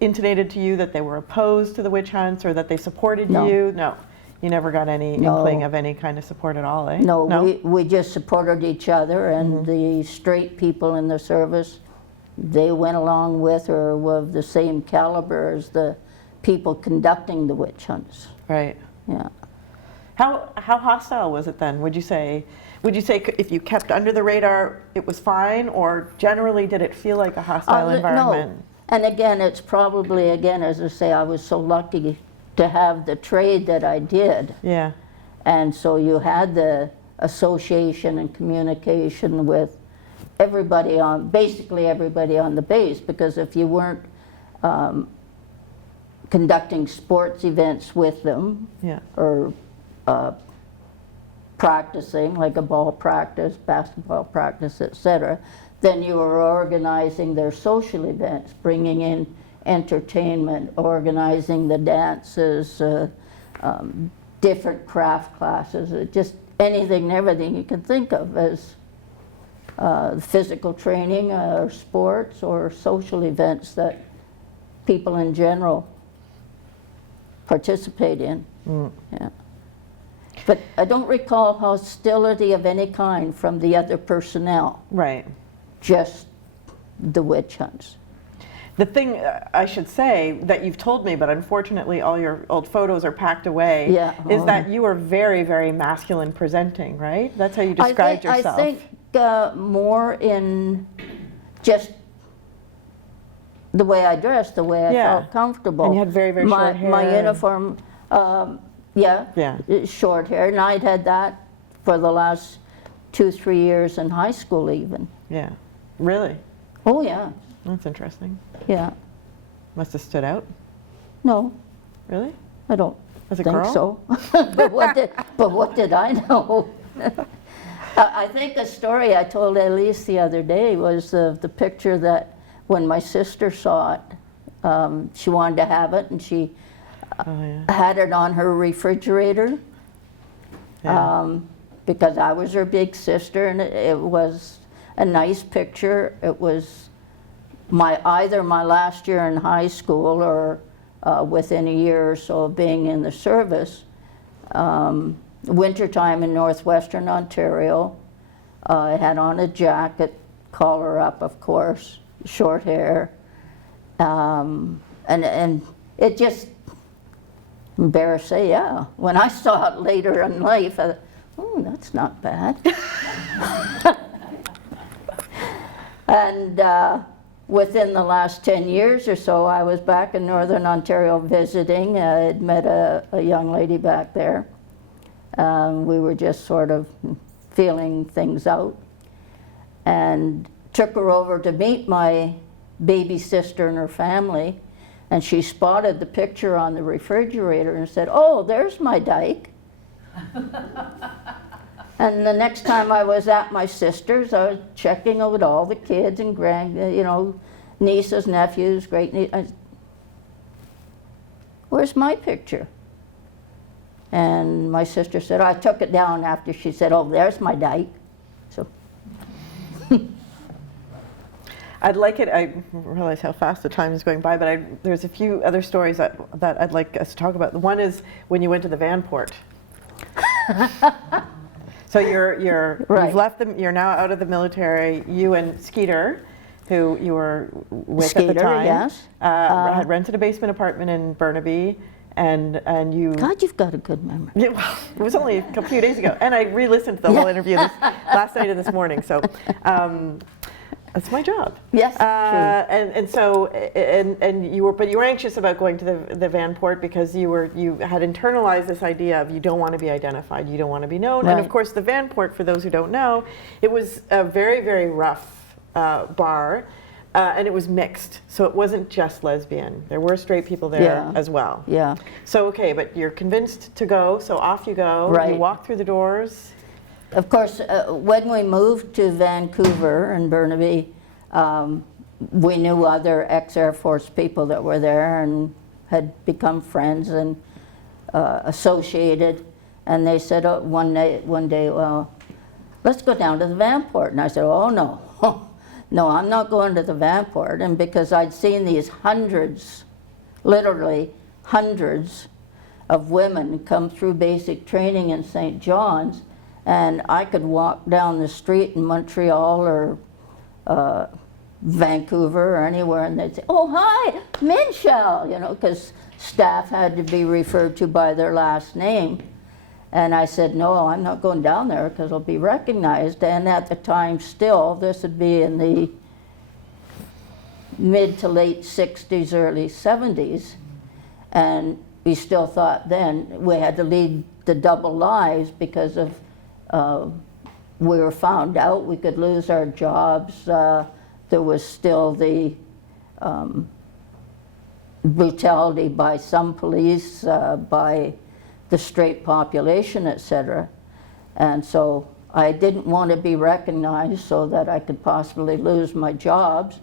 intimated to you that they were opposed to the witch hunts or that they supported No. you? No. You never got any No. inkling of any kind of support at all, eh? No, we just supported each other, and the straight people in the service, they went along with or were of the same caliber as the people conducting the witch hunts. Right. Yeah. How hostile was it then? Would you say if you kept under the radar, it was fine, or generally did it feel like a hostile environment? No. And again, it's probably, as I say, I was so lucky to have the trade that I did. Yeah. And so you had the association and communication with basically everybody on the base, because if you weren't conducting sports events with them, Yeah. or practicing, like a ball practice, basketball practice, etc., then you were organizing their social events, bringing in entertainment, organizing the dances, different craft classes, just anything and everything you can think of as physical training, or sports, or social events that people in general participate in. Yeah. But I don't recall hostility of any kind from the other personnel, Right. just the witch hunts. The thing I should say that you've told me, but unfortunately all your old photos are packed away, Yeah. is that you were very, very masculine presenting, right? That's how you described yourself. I think more in just the way I dressed, the way I Yeah. felt comfortable. And you had very, very short hair. My uniform, Yeah. short hair, and I'd had that for the last 2-3 years in high school even. Yeah. Really? Oh yeah, That's interesting. yeah. Must have stood out. No, Really? I don't As a think girl? so. but what did I know? I think a story I told Elise the other day was the picture that when my sister saw it, she wanted to have it, and she Oh, yeah. had it on her refrigerator, Yeah. because I was her big sister, and it was a nice picture. It was either my last year in high school or within a year or so of being in the service. Wintertime in northwestern Ontario. I had on a jacket, collar up, of course, short hair, and it just, embarrassed to say, yeah. When I saw it later in life, I thought, oh, that's not bad. And within the last 10 years or so, I was back in Northern Ontario visiting. I had met a young lady back there. We were just sort of feeling things out, and took her over to meet my baby sister and her family, and she spotted the picture on the refrigerator and said, oh, there's my dyke. And the next time I was at my sister's, I was checking out all the kids and nieces, nephews, great-nieces. Where's my picture? And my sister said, I took it down after she said, oh, there's my dyke. So I'd like it, I realize how fast the time is going by, but there's a few other stories that I'd like us to talk about. One is when you went to the Vanport. So Right. you've left them, you're now out of the military, you and Skeeter, who you were with at the Skeeter, time, yes. had rented a basement apartment in Burnaby, and you... God, you've got a good memory. Yeah, well, it was only a few days ago, and I re-listened to the whole interview last night and this morning, so that's my job. Yes, true. And so you were anxious about going to the Vanport because you had internalized this idea of you don't want to be identified, you don't want to be known, and of Right. course the Vanport, for those who don't know, it was a very, very rough bar. And it was mixed, so it wasn't just lesbian. There were straight people there Yeah. as well. Yeah. So, okay, but you're convinced to go, so off you go. You Right. walk through the doors. Of course, when we moved to Vancouver and Burnaby, we knew other ex-Air Force people that were there and had become friends and associated. And they said one day, well, let's go down to the Vanport. And I said, oh no, no, I'm not going to the Vanport. And because I'd seen these hundreds, literally hundreds of women come through basic training in St. John's, and I could walk down the street in Montreal or Vancouver or anywhere, and they'd say, oh, hi, Minshall, you know, because staff had to be referred to by their last name. And I said, no, I'm not going down there because I'll be recognized. And at the time still, this would be in the mid to late 60s, early 70s. And we still thought then we had to lead the double lives because of we were found out, we could lose our jobs. There was still the brutality by some police, by the straight population, etc. And so I didn't want to be recognized so that I could possibly lose my jobs.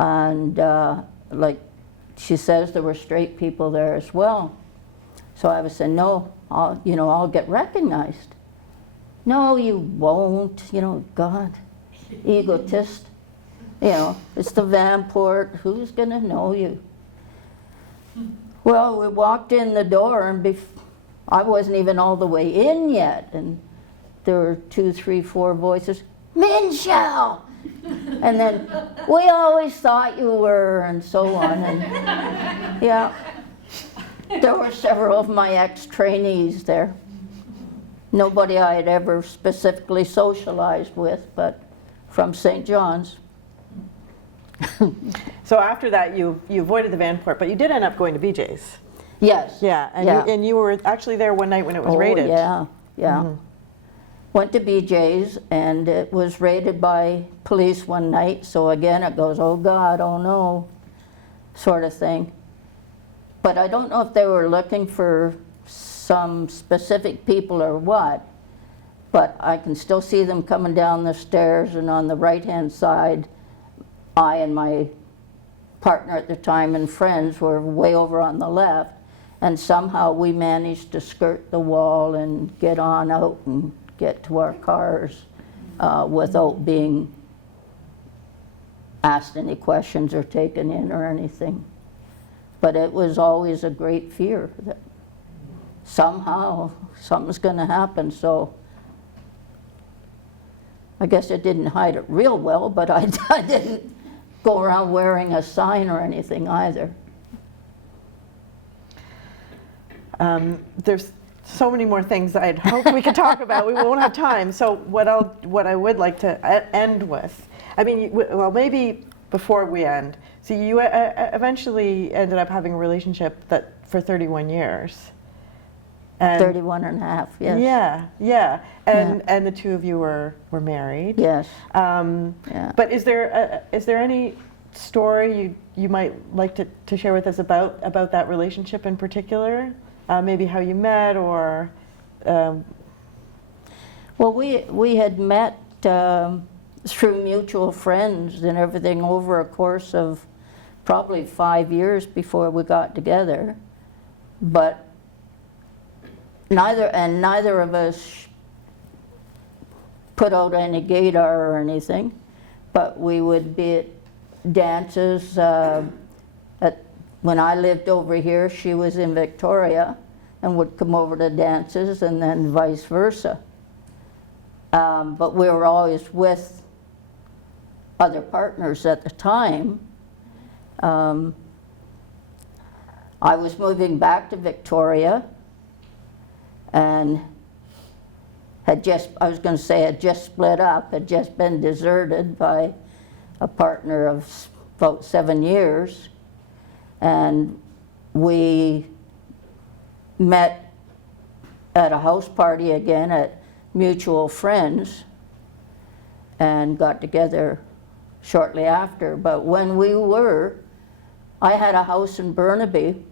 And like she says, there were straight people there as well. So I was saying, no, I'll get recognized. No, you won't, God, egotist. It's the Vanport, who's gonna know you? Well, we walked in the door and I wasn't even all the way in yet, and there were 2, 3, 4 voices, Minshall! And then, we always thought you were, and so on, and yeah. There were several of my ex-trainees there. Nobody I had ever specifically socialized with, but from St. John's. So after that, you avoided the Vanport, but you did end up going to BJ's. Yes. Yeah, and, yeah. You were actually there one night when it was Oh, raided. yeah, yeah. Mm-hmm. Went to BJ's, and it was raided by police one night, so again it goes, oh God, oh no, sort of thing. But I don't know if they were looking for some specific people or what, but I can still see them coming down the stairs, and on the right-hand side, I and my partner at the time and friends were way over on the left, and somehow we managed to skirt the wall and get on out and get to our cars without being asked any questions or taken in or anything. But it was always a great fear that somehow something's going to happen. So I guess it didn't hide it real well, but I didn't go around wearing a sign or anything either. There's so many more things I'd hope we could talk about. We won't have time. So what I would like to end with, well, maybe before we end. So you eventually ended up having a relationship for 31 years. And 31 and a half, yes. Yeah. And the two of you were married. Yes. Yeah. But is there any story you might like to share with us about that relationship in particular? Maybe how you met, or well, we had met through mutual friends and everything over a course of probably 5 years before we got together, but neither of us put out any gaydar or anything, but we would be at dances. When I lived over here, she was in Victoria and would come over to dances, and then vice versa. But we were always with other partners at the time. I was moving back to Victoria and had just split up, had just been deserted by a partner of about 7 years. And we met at a house party again at mutual friends and got together shortly after. But when I had a house in Burnaby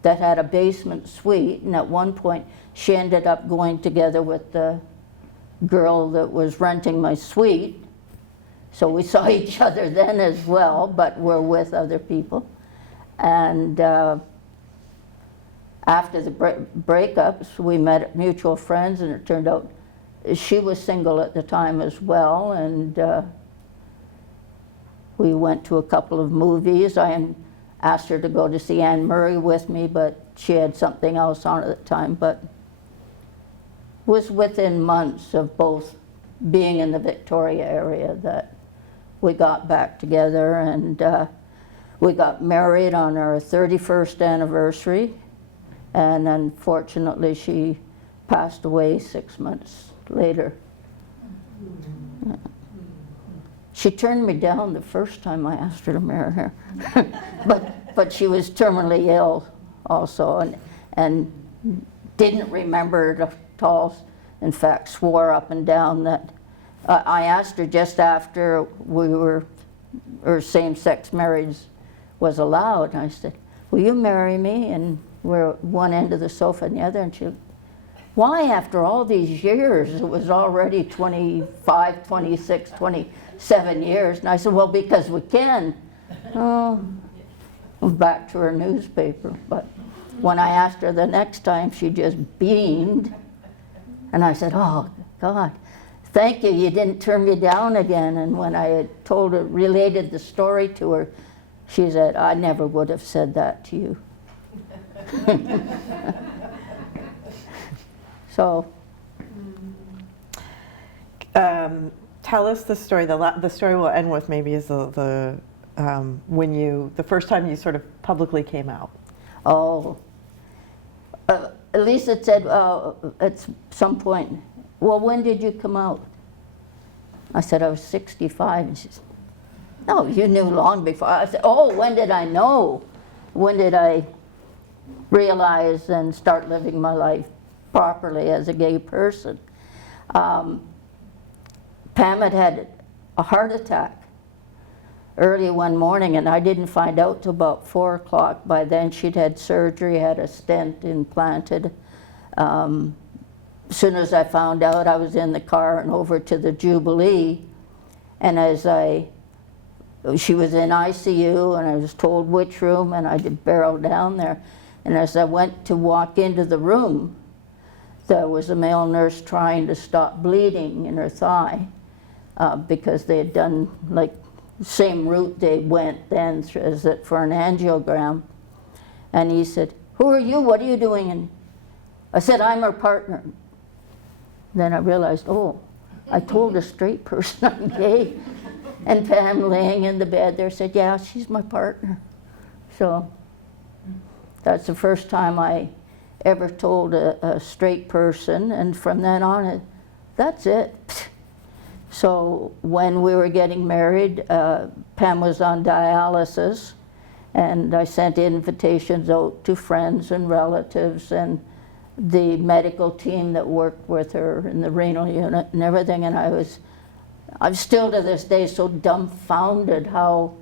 that had a basement suite, and at one point she ended up going together with the girl that was renting my suite. So we saw each other then as well, but we're with other people. And after the breakups, we met mutual friends, and it turned out she was single at the time as well, and we went to a couple of movies. I asked her to go to see Anne Murray with me, but she had something else on at the time. But it was within months of both being in the Victoria area that we got back together, and we got married on our 31st anniversary, and unfortunately she passed away 6 months later. Yeah. She turned me down the first time I asked her to marry her. but she was terminally ill also, and didn't remember it at all. In fact, swore up and down that I asked her just after same-sex marriage was allowed. And I said, "Will you marry me?" And we're at one end of the sofa and the other, and she, "Why, after all these years?" It was already 25, 26, 27 years. And I said, "Well, because we can." Oh, back to her newspaper. But when I asked her the next time, she just beamed. And I said, "Oh, God, thank you, you didn't turn me down again." And when I had related the story to her, she said, "I never would have said that to you." So. Tell us the story. The story we'll end with maybe is the first time you sort of publicly came out. Oh. Lisa said at some point, "Well, when did you come out?" I said, "I was 65. And she said, "No, you knew long before." I said, "Oh, when did I know? When did I realize and start living my life properly as a gay person?" Pam had a heart attack early one morning, and I didn't find out till about 4 o'clock. By then she'd had surgery, had a stent implanted. As soon as I found out, I was in the car and over to the Jubilee, and she was in ICU, and I was told which room, and I did barrel down there. And as I went to walk into the room, there was a male nurse trying to stop bleeding in her thigh, because they had done like same route they went then as it for an angiogram. And he said, "Who are you? What are you doing?" And I said, "I'm her partner." Then I realized, oh, I told a straight person I'm gay. And Pam, laying in the bed there, said, "Yeah, she's my partner." So that's the first time I ever told a straight person, and from then on, that's it. So when we were getting married, Pam was on dialysis, and I sent invitations out to friends and relatives and the medical team that worked with her in the renal unit and everything. And I'm still to this day so dumbfounded how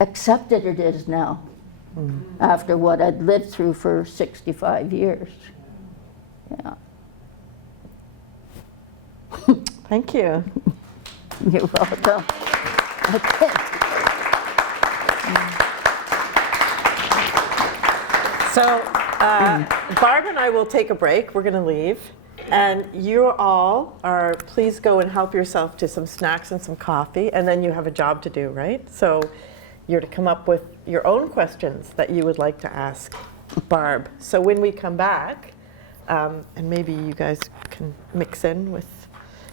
accepted it is now, after what I'd lived through for 65 years. Yeah. Thank you. You're welcome. So Barb and I will take a break. We're going to leave. And you all are, please go and help yourself to some snacks and some coffee, and then you have a job to do, right? So you're to come up with your own questions that you would like to ask Barb. So when we come back, and maybe you guys can mix in with,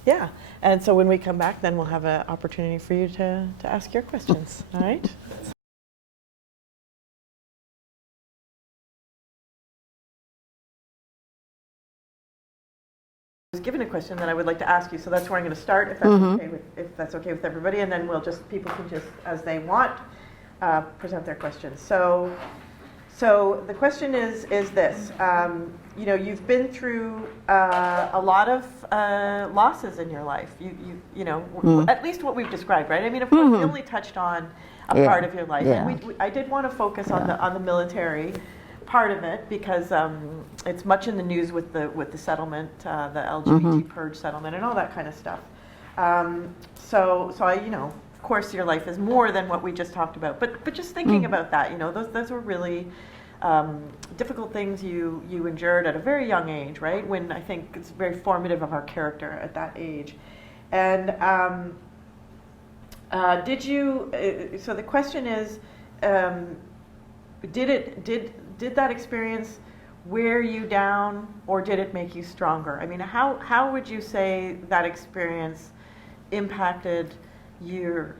yeah. And so when we come back, then we'll have an opportunity for you to ask your questions, all right? I was given a question that I would like to ask you, so that's where I'm going to start, if that's okay with everybody, and then people can just, as they want, present their questions. So the question is this: you've been through a lot of losses in your life. At least what we've described, right? I mean, of course, we only touched on a part of your life. Yeah. And I did want to focus on the military part of it, because it's much in the news with the settlement, the LGBT purge settlement, and all that kind of stuff. So I, of course, your life is more than what we just talked about. But just thinking about that, those were really difficult things you endured at a very young age, right? When I think it's very formative of our character at that age. And did you? So the question is, did that experience wear you down, or did it make you stronger? I mean, how would you say that experience impacted your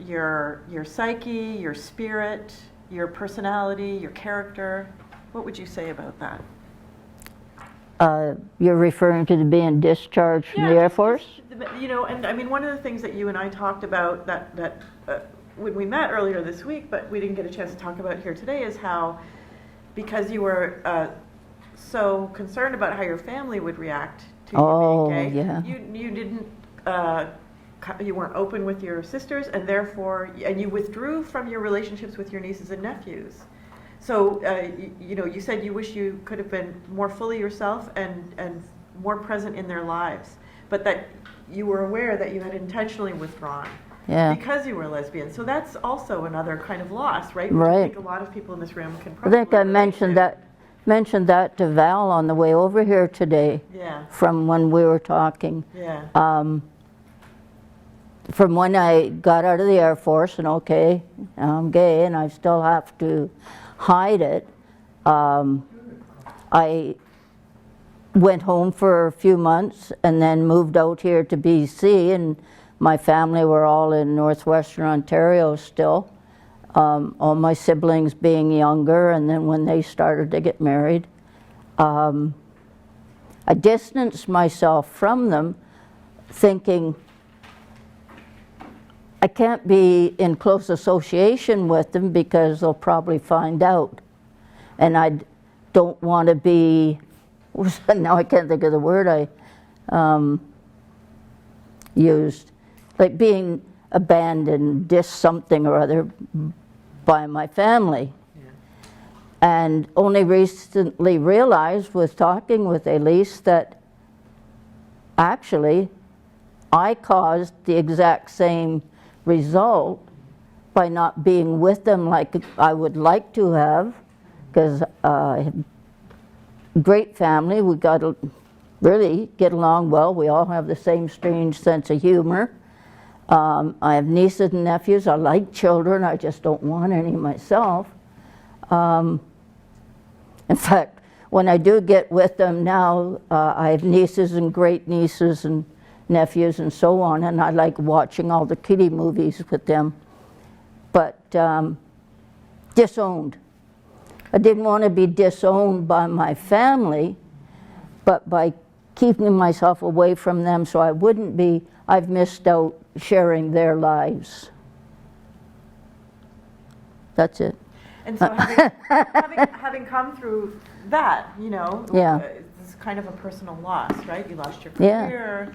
psyche, your spirit, your personality, your character? What would you say about that? You're referring to the being discharged from the Air Force? And I mean, one of the things that you and I talked about that when we met earlier this week, but we didn't get a chance to talk about here today, is how, because you were so concerned about how your family would react to you being gay, you didn't, you weren't open with your sisters, and therefore, you withdrew from your relationships with your nieces and nephews. So, you said you wish you could have been more fully yourself and more present in their lives, but that you were aware that you had intentionally withdrawn. Yeah. Because you were a lesbian. So that's also another kind of loss, right? Which I think a lot of people in this room can probably I think I mentioned that to Val on the way over here today. Yeah. From when we were talking. Yeah. From when I got out of the Air Force, and I'm gay and I still have to hide it. I went home for a few months and then moved out here to BC, and my family were all in northwestern Ontario still, all my siblings being younger, and then when they started to get married. I distanced myself from them, thinking I can't be in close association with them because they'll probably find out. And I don't want to be, now I can't think of the word I used, like being abandoned, something or other by my family. Yeah. And only recently realized with talking with Elise that actually I caused the exact same result by not being with them like I would like to have, because great family, we got to really get along well. We all have the same strange sense of humor. I have nieces and nephews. I like children. I just don't want any myself. In fact, when I do get with them now, I have nieces and great nieces and nephews and so on, and I like watching all the kiddie movies with them. But disowned. I didn't want to be disowned by my family, but by keeping myself away from them so I wouldn't be, I've missed out sharing their lives. That's it. And so having come through that, it's kind of a personal loss, right? You lost your career,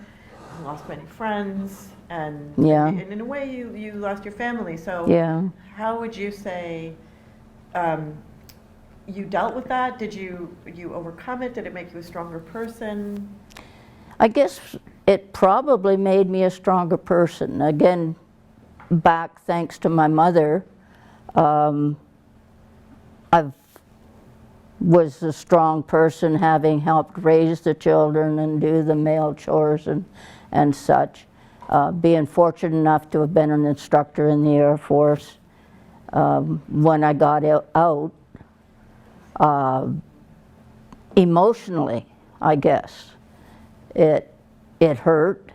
you lost many friends, and in a way you lost your family. So how would you say you dealt with that? Did you overcome it? Did it make you a stronger person? I guess it probably made me a stronger person. Again, back thanks to my mother, I've was a strong person, having helped raise the children and do the male chores and such. Being fortunate enough to have been an instructor in the Air Force. When I got out, emotionally, I guess, it hurt,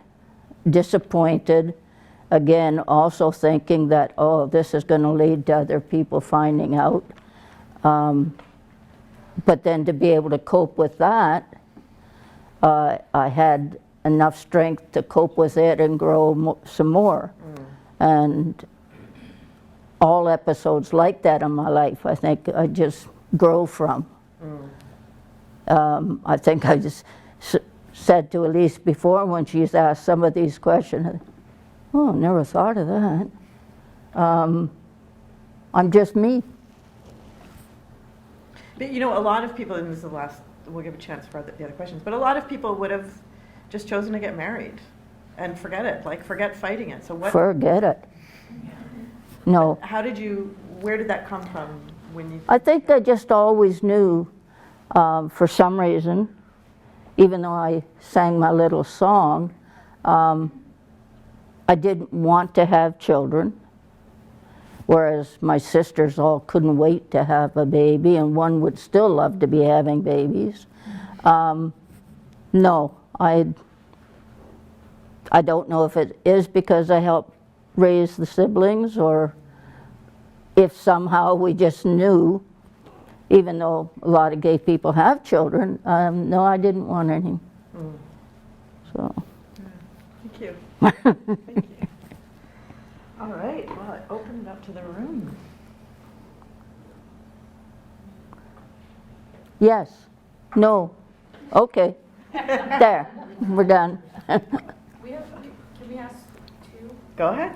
disappointed, again, also thinking that, oh, this is going to lead to other people finding out. But then to be able to cope with that, I had enough strength to cope with it and grow some more. And all episodes like that in my life, I think I just grow from. I think I just said to Elise before when she's asked some of these questions, oh, never thought of that. I'm just me. But you know, a lot of people, and this is the last, we'll give a chance for the other questions, but a lot of people would have just chosen to get married and forget it, like forget fighting it. So what? Forget it. No. How did you, where did that come from when you? I think I just always knew, for some reason, even though I sang my little song, I didn't want to have children, whereas my sisters all couldn't wait to have a baby, and one would still love to be having babies. No, I don't know if it is because I helped raise the siblings, or if somehow we just knew, even though a lot of gay people have children. No, I didn't want any. So. Thank you. Thank you. All right, well, I opened it up to the room. Yes. No. Okay. There. We're done. Can we ask two? Go ahead.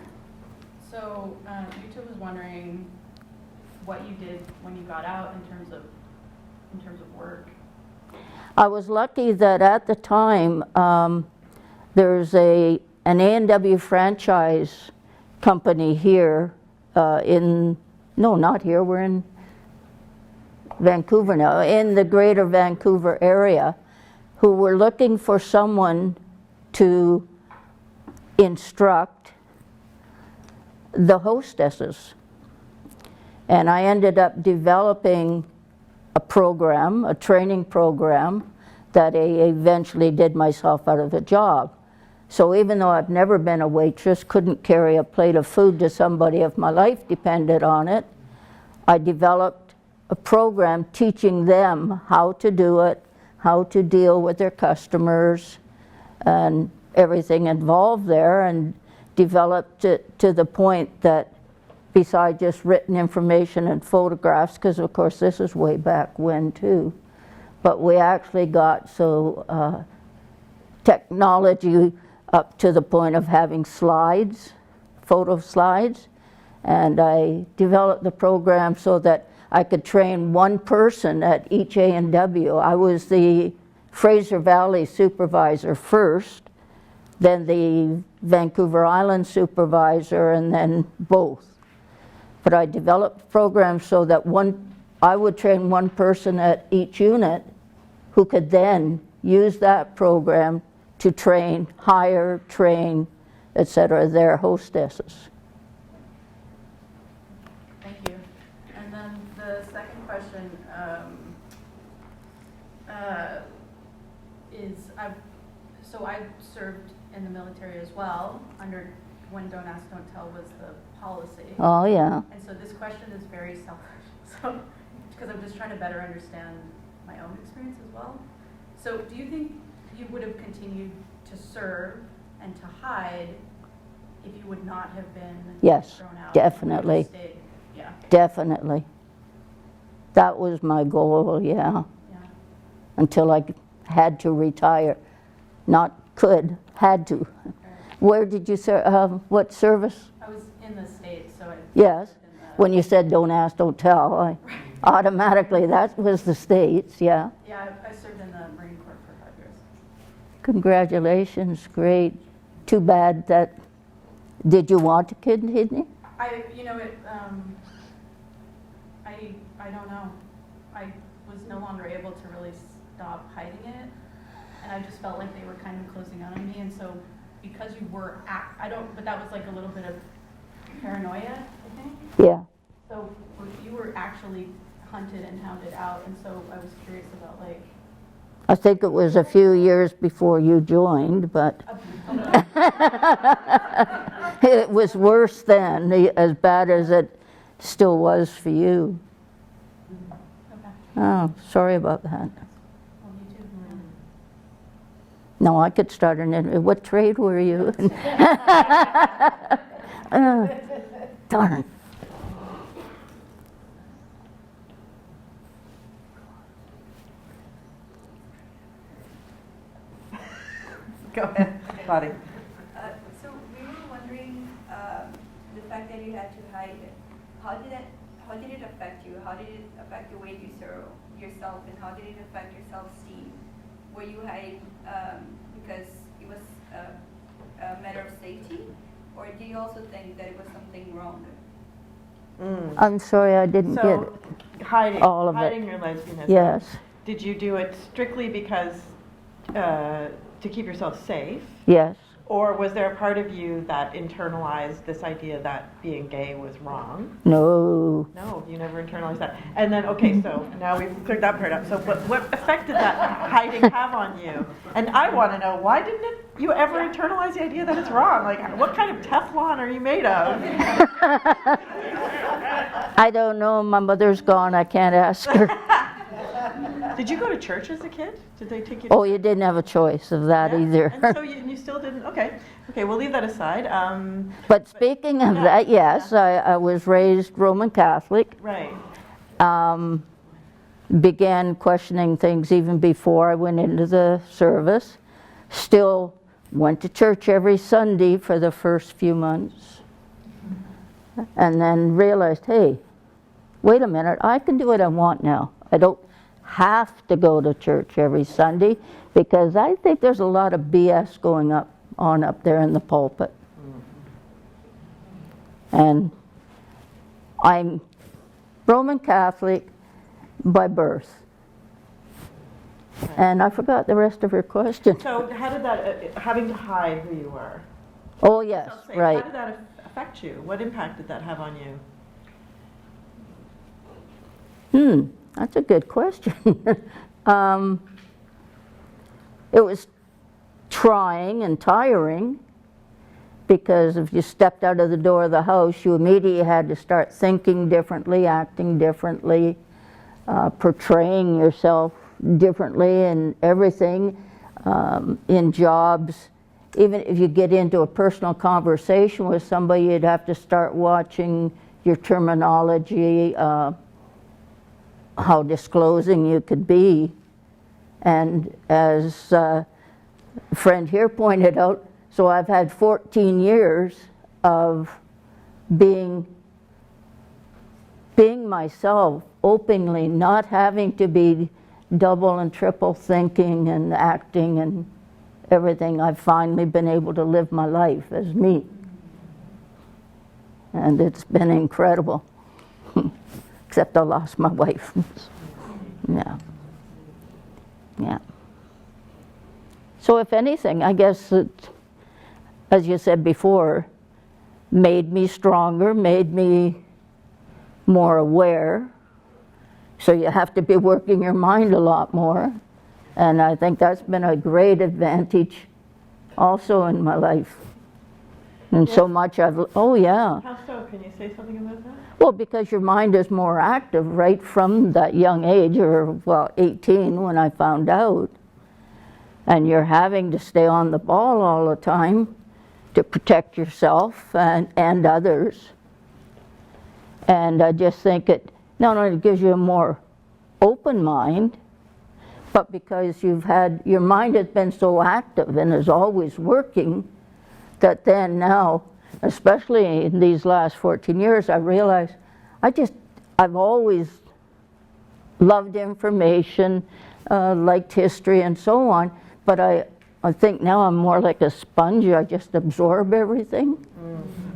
So, YouTube was wondering what you did when you got out in terms of work. I was lucky that at the time there's an A&W franchise company here not here, we're in Vancouver now, in the greater Vancouver area, who were looking for someone to instruct the hostesses. And I ended up developing a program, a training program, that I eventually did myself out of a job. So even though I've never been a waitress, couldn't carry a plate of food to somebody if my life depended on it, I developed a program teaching them how to do it, how to deal with their customers, and everything involved there, and developed it to the point that besides just written information and photographs, because of course this is way back when too, but we actually got so technology up to the point of having slides, photo slides, and I developed the program so that I could train one person at each A&W. I was the Fraser Valley supervisor first, then the Vancouver Island supervisor, and then both. But I developed programs so that I would train one person at each unit who could then use that program to train, hire, train, etc., their hostesses. Thank you. And then the second question is, I served in the military as well, under when Don't Ask, Don't Tell was the policy. Oh, yeah. And so this question is very selfish, so, because I'm just trying to better understand my own experience as well. So do you think you would have continued to serve and to hide if you would not have been Yes, thrown out? definitely. Stayed? Yeah. Definitely. That was my goal, yeah. Yeah. Until I had to retire. Not could, had to. Where did you serve? What service? I was in the States, so I. Yes. When you said don't ask, don't tell, I automatically, that was the States, yeah. Yeah, I served in the Marine Corps for 5 years. Congratulations, great. Too bad that, did you want to continue? I don't know. was no longer able to really stop hiding it, and I just felt like they were kind of closing out on me. And so, because you were, but that was like a little bit of paranoia, I think. Yeah. So you were actually hunted and hounded out, and so I was curious about like. I think it was a few years before you joined, but it was worse then, as bad as it still was for you. Okay. Oh, sorry about that. Well, you too. No, I could start what trade were you in? Darn. Go ahead, Lottie. So we were wondering, the fact that you had to hide, how did it affect you? How did it affect the way you saw yourself, and how did it affect your self-esteem? Were you hiding because it was a matter of safety, or do you also think that it was something wrong? I'm sorry, I didn't get it. So, hiding, all of it. hiding your lesbianism. Yes, Did you do it strictly because to keep yourself safe, yes. or was there a part of you that internalized this idea that being gay was wrong? No. No, you never internalized that. And then, okay, so now we've cleared that part up. So what effect did that hiding have on you? And I want to know, why didn't you ever internalize the idea that it's wrong? Like, what kind of Teflon are you made of? I don't know. My mother's gone. I can't ask her. Did you go to church as a kid? Did they take you to Oh, you didn't have a choice of that Yeah? either. And so you still didn't? Okay. Okay, we'll leave that aside. But speaking of Yeah, that, yes, I was raised Roman Catholic. Right. Began questioning things even before I went into the service. Still went to church every Sunday for the first few months. And then realized, hey, wait a minute, I can do what I want now. I don't have to go to church every Sunday, because I think there's a lot of BS going on up there in the pulpit. And I'm Roman Catholic by birth. And I forgot the rest of your question. So how did that, having to hide who you were, Oh, yes, self-safe, right. how did that affect you? What impact did that have on you? That's a good question. It was trying and tiring, because if you stepped out of the door of the house, you immediately had to start thinking differently, acting differently, portraying yourself differently in everything, in jobs. Even if you get into a personal conversation with somebody, you'd have to start watching your terminology, how disclosing you could be. And as a friend here pointed out, so I've had 14 years of being myself openly, not having to be double and triple thinking and acting and everything. I've finally been able to live my life as me. And it's been incredible. Except I lost my wife. Yeah. Yeah. So if anything, I guess it, as you said before, made me stronger, made me more aware. So you have to be working your mind a lot more. And I think that's been a great advantage also in my life. And so much oh yeah. How so? Can you say something about that? Well, because your mind is more active right from that young age, or well, 18 when I found out. And you're having to stay on the ball all the time to protect yourself and others. And I just think it not only gives you a more open mind, but because your mind has been so active and is always working, that then now, especially in these last 14 years, I realize I've always loved information, liked history and so on, but I think now I'm more like a sponge. I just absorb everything.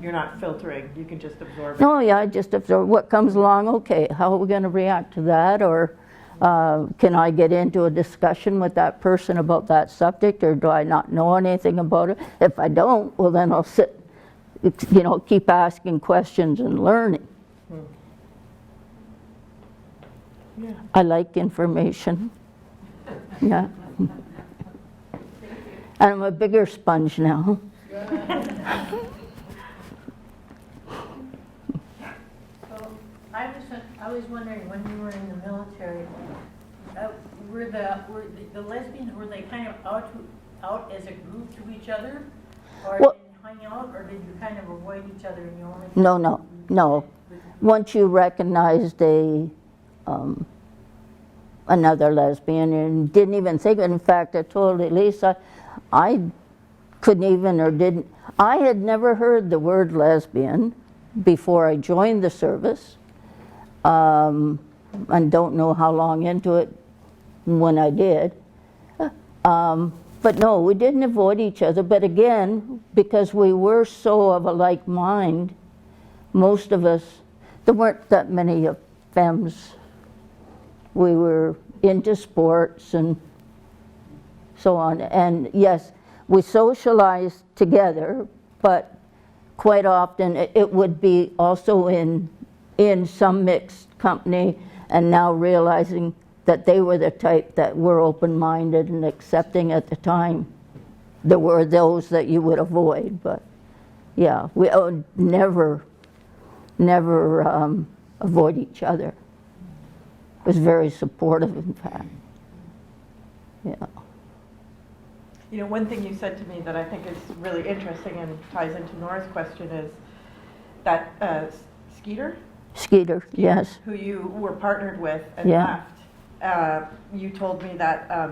You're not filtering, you can just absorb it. No, yeah, I just absorb what comes along. Okay, how are we going to react to that? Or Can I get into a discussion with that person about that subject, or do I not know anything about it? If I don't, well then I'll sit, you know, keep asking questions and learning. Yeah. I like information. Yeah. And I'm a bigger sponge now. I was wondering, when you were in the military, were the lesbians, were they kind of out as a group to each other? Or Well, hang out, or did you kind of avoid each other and you only? No. Once you recognized another lesbian and didn't even think of it. In fact, I told Elise I couldn't even, or didn't, I had never heard the word lesbian before I joined the service, and don't know how long into it when I did. But no, we didn't avoid each other, but again, because we were so of a like mind, most of us, there weren't that many of femmes. We were into sports and so on. And yes, we socialized together, but quite often it would be also in some mixed company, and now realizing that they were the type that were open-minded and accepting at the time. There were those that you would avoid, but yeah, we never avoid each other. Was very supportive, in fact. Yeah. You know, one thing you said to me that I think is really interesting and ties into Nora's question is that Skeeter, Yes. who you were partnered with and Yeah. left, you told me that,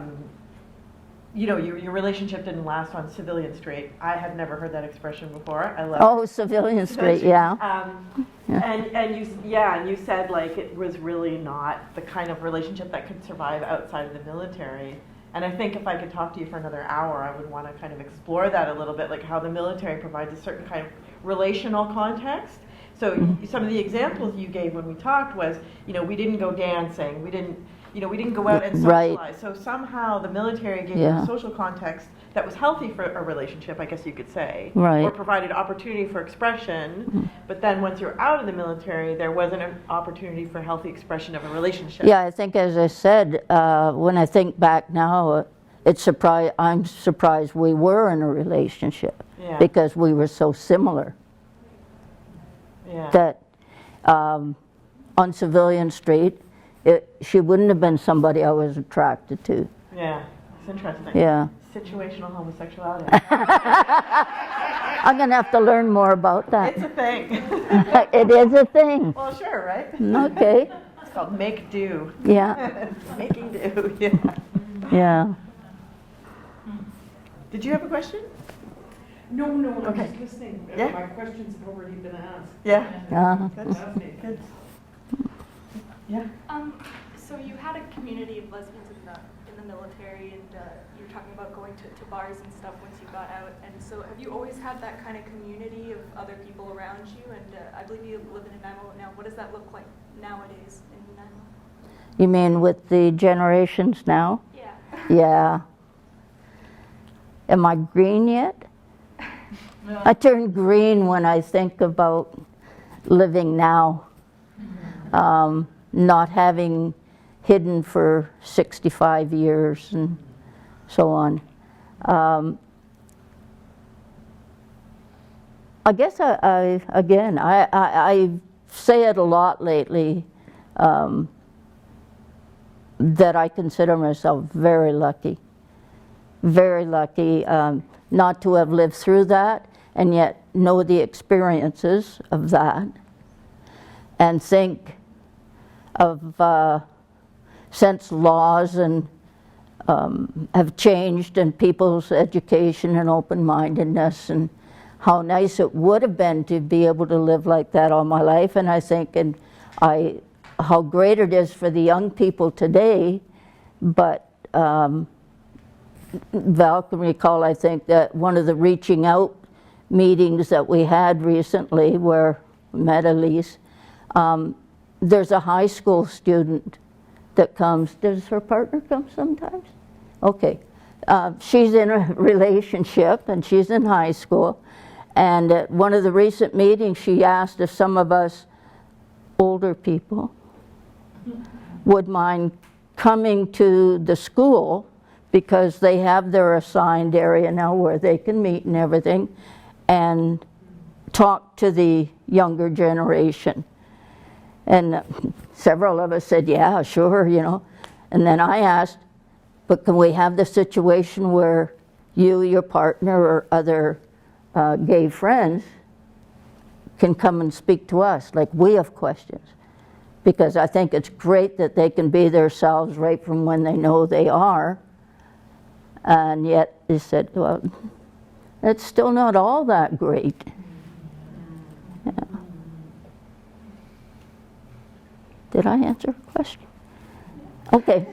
you know, your relationship didn't last on Civilian Street. I had never heard that expression before. I love it. Oh, Civilian Street, yeah. Yeah. And you said like it was really not the kind of relationship that could survive outside of the military. And I think if I could talk to you for another hour, I would want to kind of explore that a little bit, like how the military provides a certain kind of relational context. So some of the examples you gave when we talked was, you know, we didn't go dancing, we didn't go out and socialize. Right. So somehow the military gave you a social context that was healthy for a relationship, I guess you could say, Right. or provided opportunity for expression. But then once you're out of the military, there wasn't an opportunity for healthy expression of a relationship. Yeah, I think, as I said, when I think back now, I'm surprised we were in a relationship, because we were so similar. Yeah. That on Civilian Street, she wouldn't have been somebody I was attracted to. Yeah, it's interesting. Yeah. Situational homosexuality. I'm going to have to learn more about that. It's a thing. It is a thing. Well, sure, right? Okay. It's called make do. Yeah. Making do, yeah. Yeah. Did you have a question? No, I'm Okay. just listening. Yeah. My questions have already been asked. Yeah. Fascinating. Good. Yeah. So you had a community of lesbians in the military, and you were talking about going to bars and stuff once you got out. And so have you always had that kind of community of other people around you? And I believe you live in Nanaimo now. What does that look like nowadays in Nanaimo? You mean with the generations now? Yeah. Yeah. Am I green yet? I turn green when I think about living now, not having hidden for 65 years and so on. I guess I say it a lot lately, that I consider myself very lucky not to have lived through that, and yet know the experiences of that, and think of since laws and have changed, and people's education and open-mindedness, and how nice it would have been to be able to live like that all my life. And I think how great it is for the young people today. But Val can recall, I think, that one of the reaching out meetings that we had recently, where we met Elise, there's a high school student that comes. Does her partner come sometimes? Okay. She's in a relationship and she's in high school. And at one of the recent meetings, she asked if some of us older people would mind coming to the school because they have their assigned area now where they can meet and everything and talk to the younger generation. And several of us said, yeah, sure, you know. And then I asked, but can we have the situation where you, your partner, or other gay friends can come and speak to us, like we have questions? Because I think it's great that they can be themselves right from when they know they are. And yet they said, well, it's still not all that great. Yeah. Did I answer a question? Okay.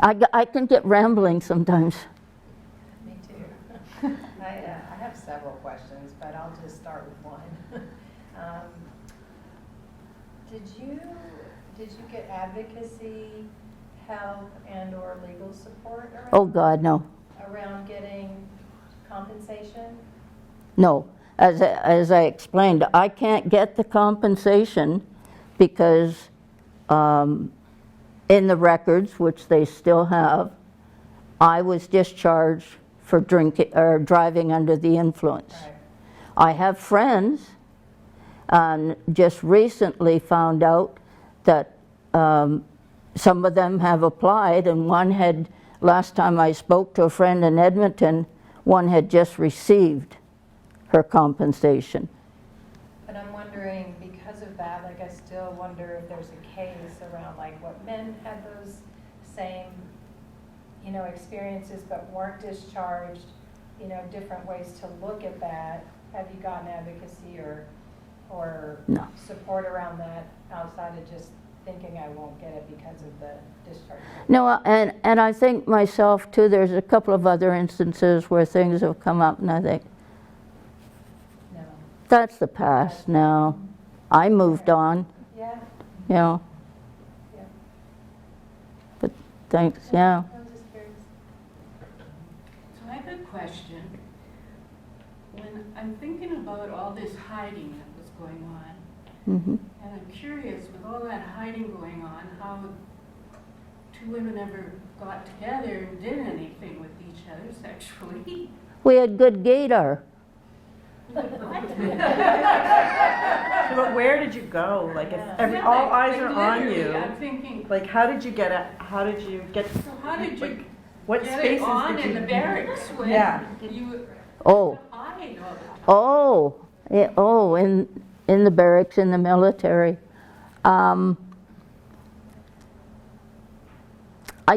I can get rambling sometimes. Me too. I have several questions, but I'll just start with one. Did you get advocacy help and or legal support around, Oh God, no. around getting compensation? No. As I explained, I can't get the compensation because in the records, which they still have, I was discharged for drinking or driving under the influence. Right. I have friends, and just recently found out that some of them have applied, and one had, last time I spoke to a friend in Edmonton, one had just received her compensation. But I'm wondering, because of that, like I still wonder if there's a case around like what men had those same, you know, experiences but weren't discharged, you know, different ways to look at that. Have you gotten advocacy or No. support around that outside of just thinking I won't get it because of the discharge? No, and I think myself too, there's a couple of other instances where things have come up and I think, No. that's the past now. I moved on, Yeah? you know. Yeah. But thanks, yeah. I'm just curious. So I have a question. When I'm thinking about all this hiding that was going on, Mm-hmm. and I'm curious, with all that hiding going on, how two women ever got together and did anything with each other sexually. We had good gaydar. But where did you go? Like, if all eyes are on you, I'm thinking, like, how did you get? so how did you What get spaces it on did in you? the barracks when Yeah. you Oh, hide all the time? oh, yeah, oh, in the barracks, in the military. I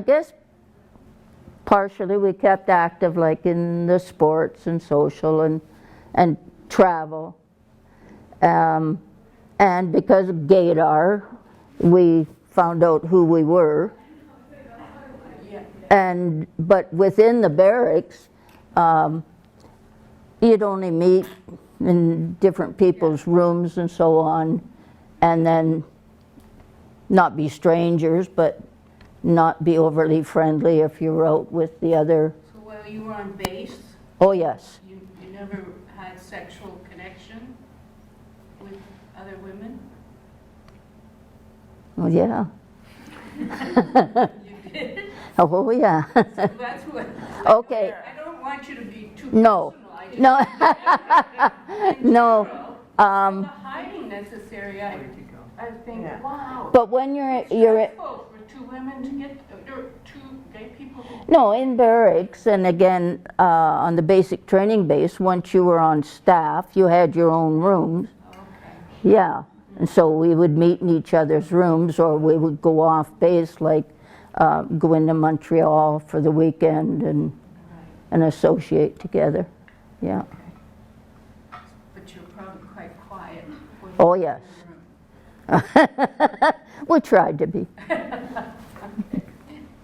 guess partially we kept active, like in the sports and social and travel. And because of gaydar, we found out who we were. Yeah. But within the barracks, you'd only meet in different people's rooms and so on, and then not be strangers, but not be overly friendly if you were out with the other. So while you were on base, Oh yes. you never had sexual connection with other women? Oh yeah. You did? Oh yeah. So that's what. Okay. I don't want you to be too No. personal. I just, No. No. The hiding necessary, I think, Yeah. wow. But when you're Stressful for two women to get, or two gay people to. no, in barracks, and again on the basic training base, once you were on staff, you had your own rooms. Okay. Yeah, and so we would meet in each other's rooms, or we would go off base, like go into Montreal for the weekend and associate together. Yeah. But you're probably quite quiet. when Oh, you're yes. in the room. We tried to be.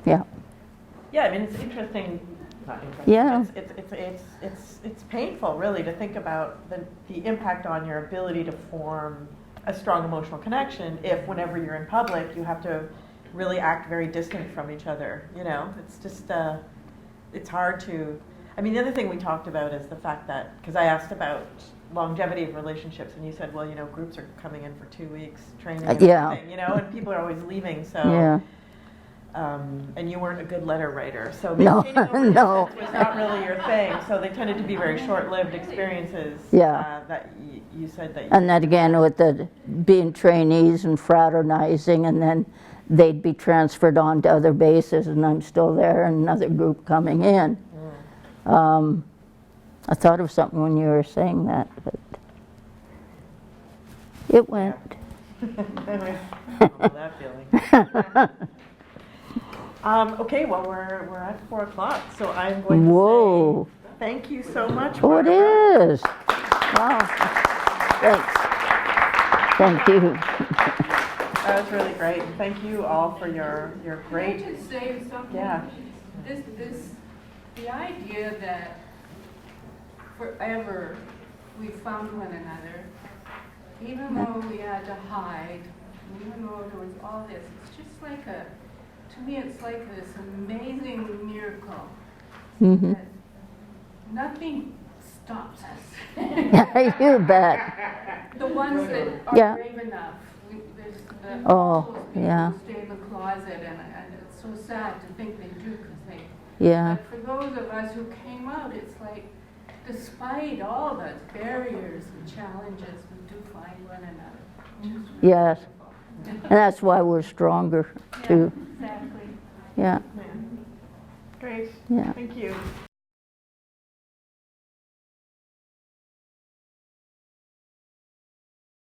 Yeah. Yeah, I mean, it's interesting. Not interesting. Yeah. It's painful, really, to think about the impact on your ability to form a strong emotional connection if, whenever you're in public, you have to really act very distant from each other, you know? It's just, it's hard to, I mean, the other thing we talked about is the fact that, because I asked about longevity of relationships, and you said, well, you know, groups are coming in for 2 weeks training and Yeah. everything, you know, and people are always leaving, so. Yeah. And you weren't a good letter writer, so No, maintaining over no. distance was not really your thing. So they tended to be very short-lived experiences. Yeah. That you said that. And then again, with the being trainees and fraternizing, and then they'd be transferred on to other bases, and I'm still there, and another group coming in. I thought of something when you were saying that, but it went. I know that feeling. Okay, well we're at 4 o'clock, so I'm going to Whoa. say thank you so much. Oh, it Barbara. is. Wow. Thanks. Thank you. That was really great. Thank you all for your great. Can I just say something? Yeah. The idea that forever we found one another, even though we had to hide, even though there was all this, it's just like to me it's like this amazing miracle Mhm. that nothing stops us. You bet. The ones that are Yeah. brave enough. There's Oh, all those people yeah. who stay in the closet, and it's so sad to think they do, because they. Yeah. But for those of us who came out, it's like, despite all the barriers and challenges, we do find one another. which is really Yes. wonderful. And that's why we're stronger, too. Exactly. Yeah. Great. Yeah. Thank you.